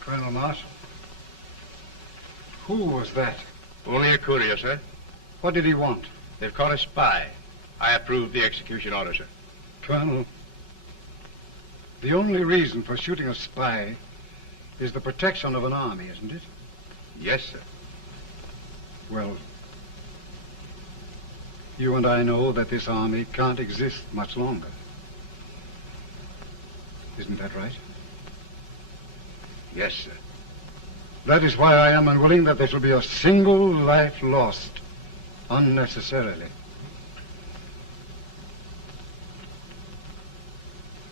Colonel Marshall. Who was that? Only a courier, sir. What did he want? They've caught a spy. I approve the execution order, sir. Colonel, the only reason for shooting a spy is the protection of an army, isn't it? Yes, sir. Well, you and I know that this army can't exist much longer. Isn't that right? Yes, sir. That is why I am unwilling that there shall be a single life lost unnecessarily.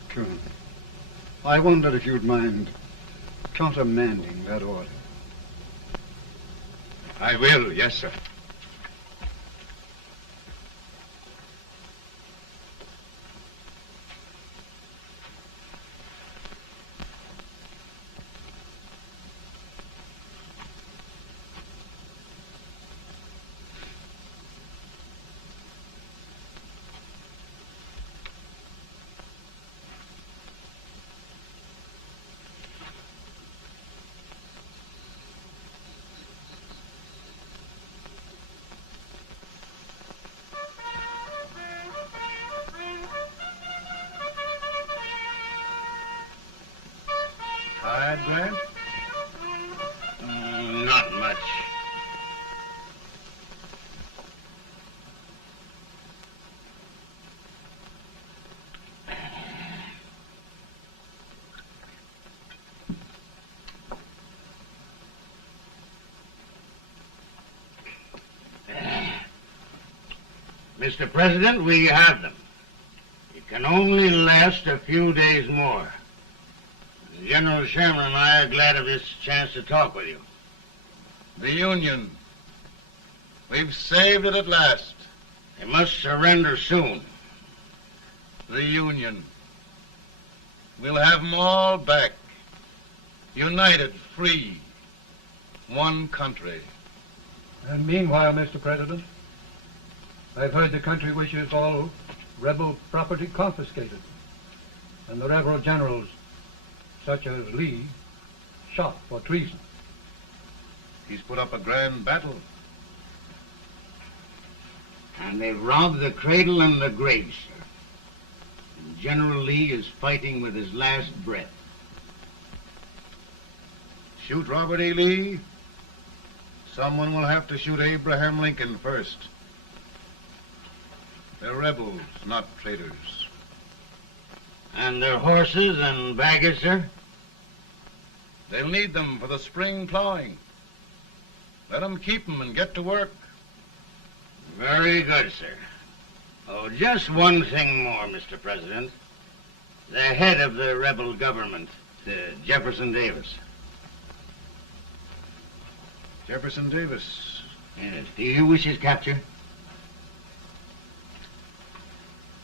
Colonel, I wonder if you'd mind countermanding that order. I will, yes, sir. Tired, Grant? Not much. Mr. President, we have them. It can only last a few days more. General Sherman and I are glad of this chance to talk with you. The Union. We've saved it at last. They must surrender soon. The Union. We'll have them all back. United, free. One country. And meanwhile, Mr. President, I've heard the country wishes all rebel property confiscated, and the rebel generals, such as Lee, shot for treason. He's put up a grand battle. And they've robbed the cradle and the grave, sir. And General Lee is fighting with his last breath. Shoot Robert E. Lee? Someone will have to shoot Abraham Lincoln first. They're rebels, not traitors. And their horses and baggage, sir? They'll need them for the spring plowing. Let them keep them and get to work. Very good, sir. Oh, just one thing more, Mr. President. The head of the rebel government, Jefferson Davis. Jefferson Davis. Yes. Do you wish his capture?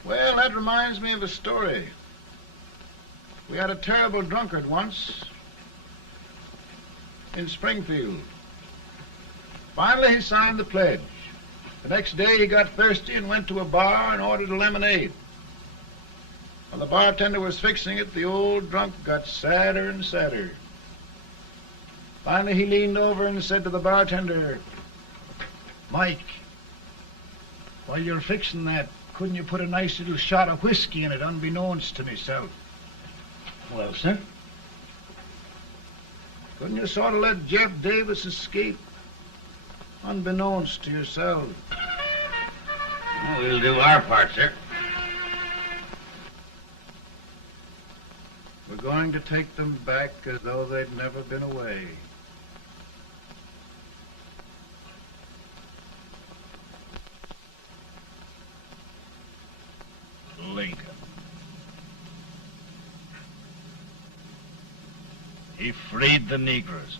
Well, that reminds me of a story. We had a terrible drunkard once in Springfield. Finally, he signed the pledge. The next day, he got thirsty and went to a bar and ordered a lemonade. While the bartender was fixing it, the old drunk got sadder and sadder. Finally, he leaned over and said to the bartender, "Mike, while you're fixing that, couldn't you put a nice little shot of whiskey in it, unbeknownst to myself?" Well, sir? Couldn't you sort of let Jeff Davis escape, unbeknownst to yourself? Well, we'll do our part, sir. We're going to take them back as though they'd never been away. Lincoln. He freed the Negroes.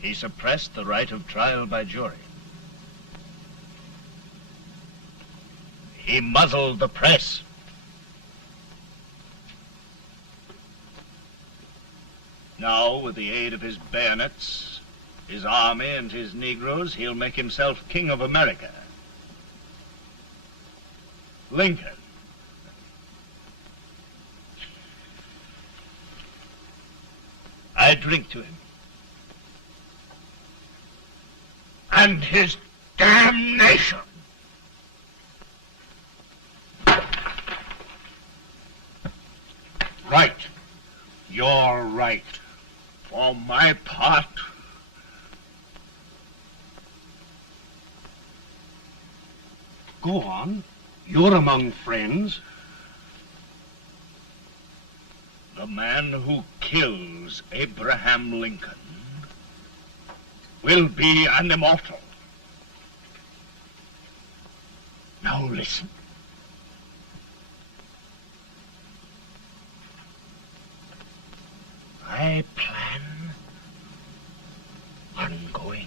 He suppressed the right of trial by jury. He muzzled the press. Now, with the aid of his bayonets, his army, and his Negroes, he'll make himself king of America. Lincoln. I drink to him. And his damnation. Right. You're right. For my part, go on. You're among friends. The man who kills Abraham Lincoln will be an immortal. Now listen. I plan on going.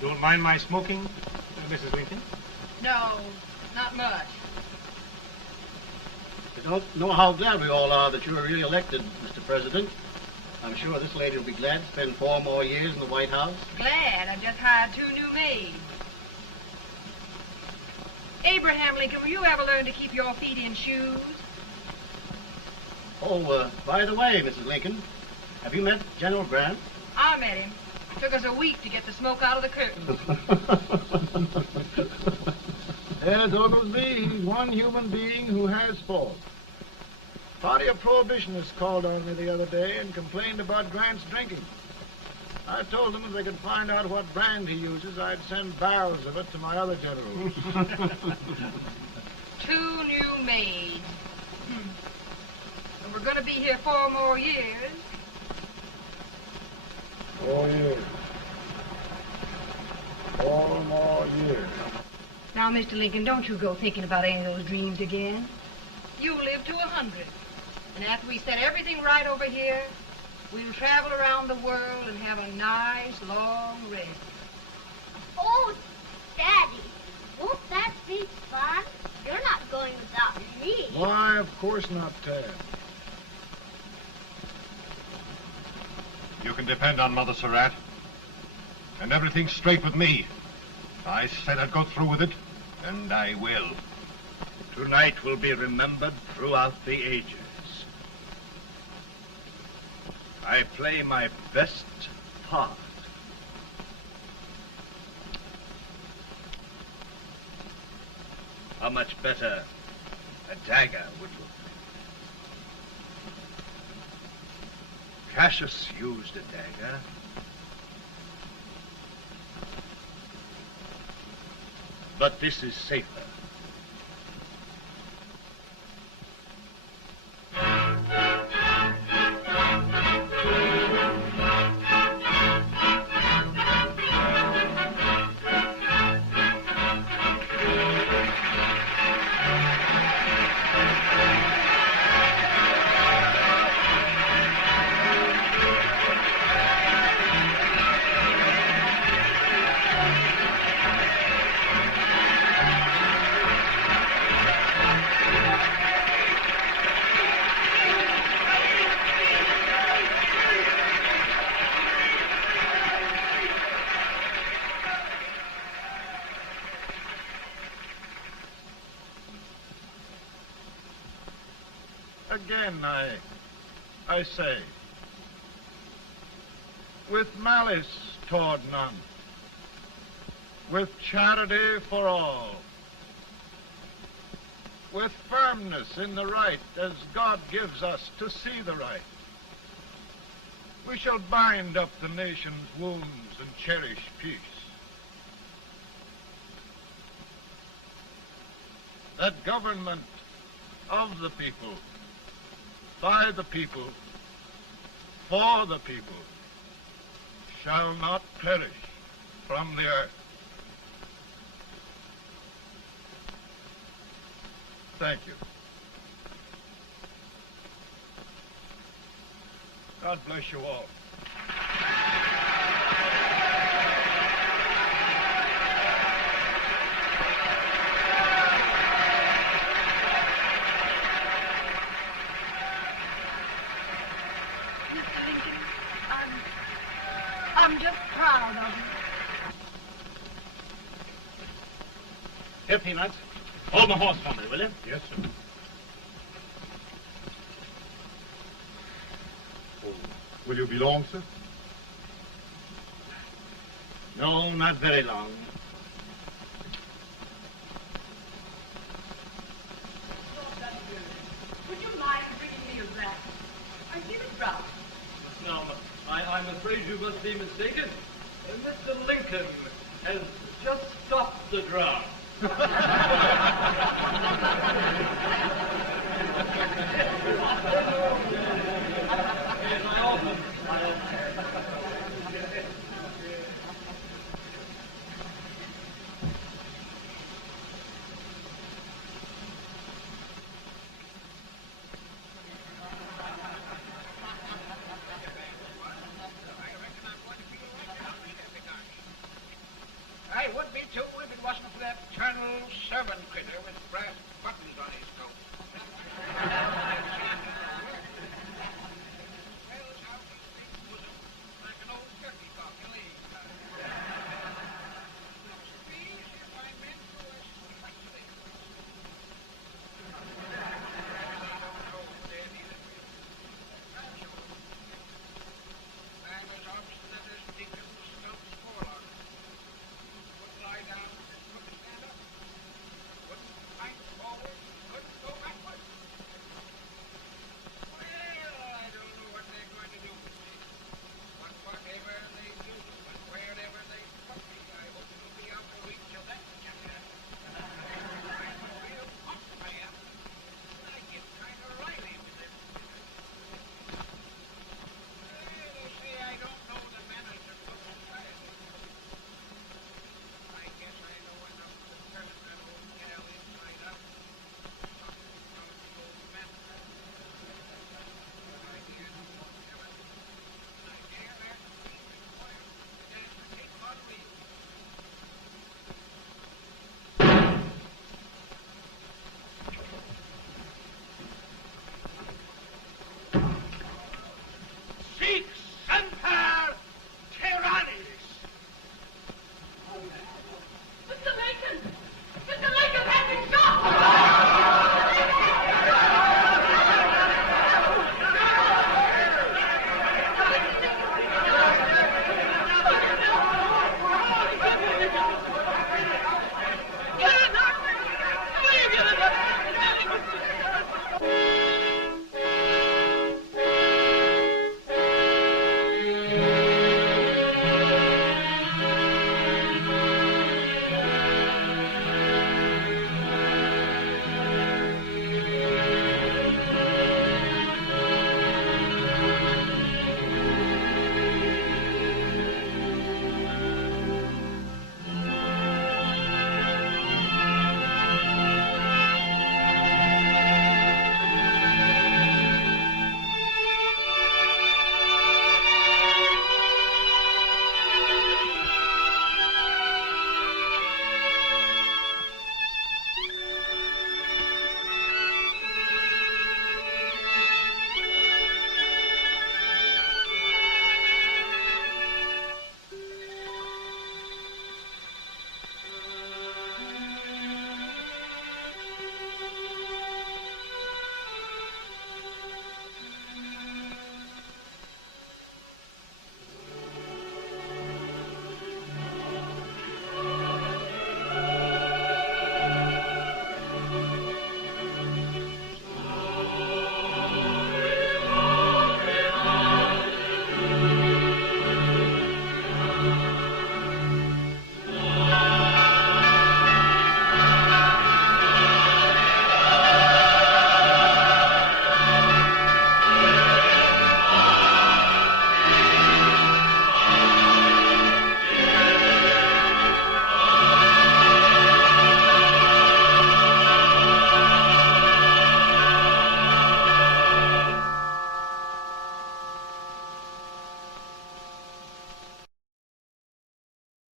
Don't mind my smoking, Mrs. Lincoln? No, not much. I don't know how glad we all are that you were really elected, Mr. President. I'm sure this lady will be glad to spend 4 more years in the White House. Glad. I've just hired 2 new maids. Abraham Lincoln, will you ever learn to keep your feet in shoes? Oh, by the way, Mrs. Lincoln, have you met General Grant? I met him. It took us a week to get the smoke out of the curtains. Yes, Oglesby, he's one human being who has faults. A party of prohibitionists called on me the other day and complained about Grant's drinking. I told them if they could find out what brand he uses, I'd send barrels of it to my other generals. 2 new maids. And we're going to be here 4 more years. 4 years. 4 more years. Now, Mr. Lincoln, don't you go thinking about any of those dreams again. You live to 100. And after we set everything right over here, we'll travel around the world and have a nice, long rest. Oh, Daddy, won't that be fun? You're not going without me. Why, of course not, Tad. You can depend on Mother Surratt. And everything's straight with me. I said I'd go through with it, and I will. Tonight will be remembered throughout the ages. I play my best part. How much better a dagger would look. Cassius used a dagger. But this is safer. Again, I say, with malice toward none, with charity for all, with firmness in the right as God gives us to see the right, we shall bind up the nation's wounds and cherish peace. That government of the people, by the people, for the people, shall not perish from the earth. Thank you. God bless you all. I'm just proud of you. Here, Peanuts. Hold my horse for me, will you? Yes, sir. Oh, will you be long, sir? No, not very long. Would you mind bringing me a glass? I feel it drop. No, I'm afraid you must be mistaken. Mr. Lincoln has just stopped the draft.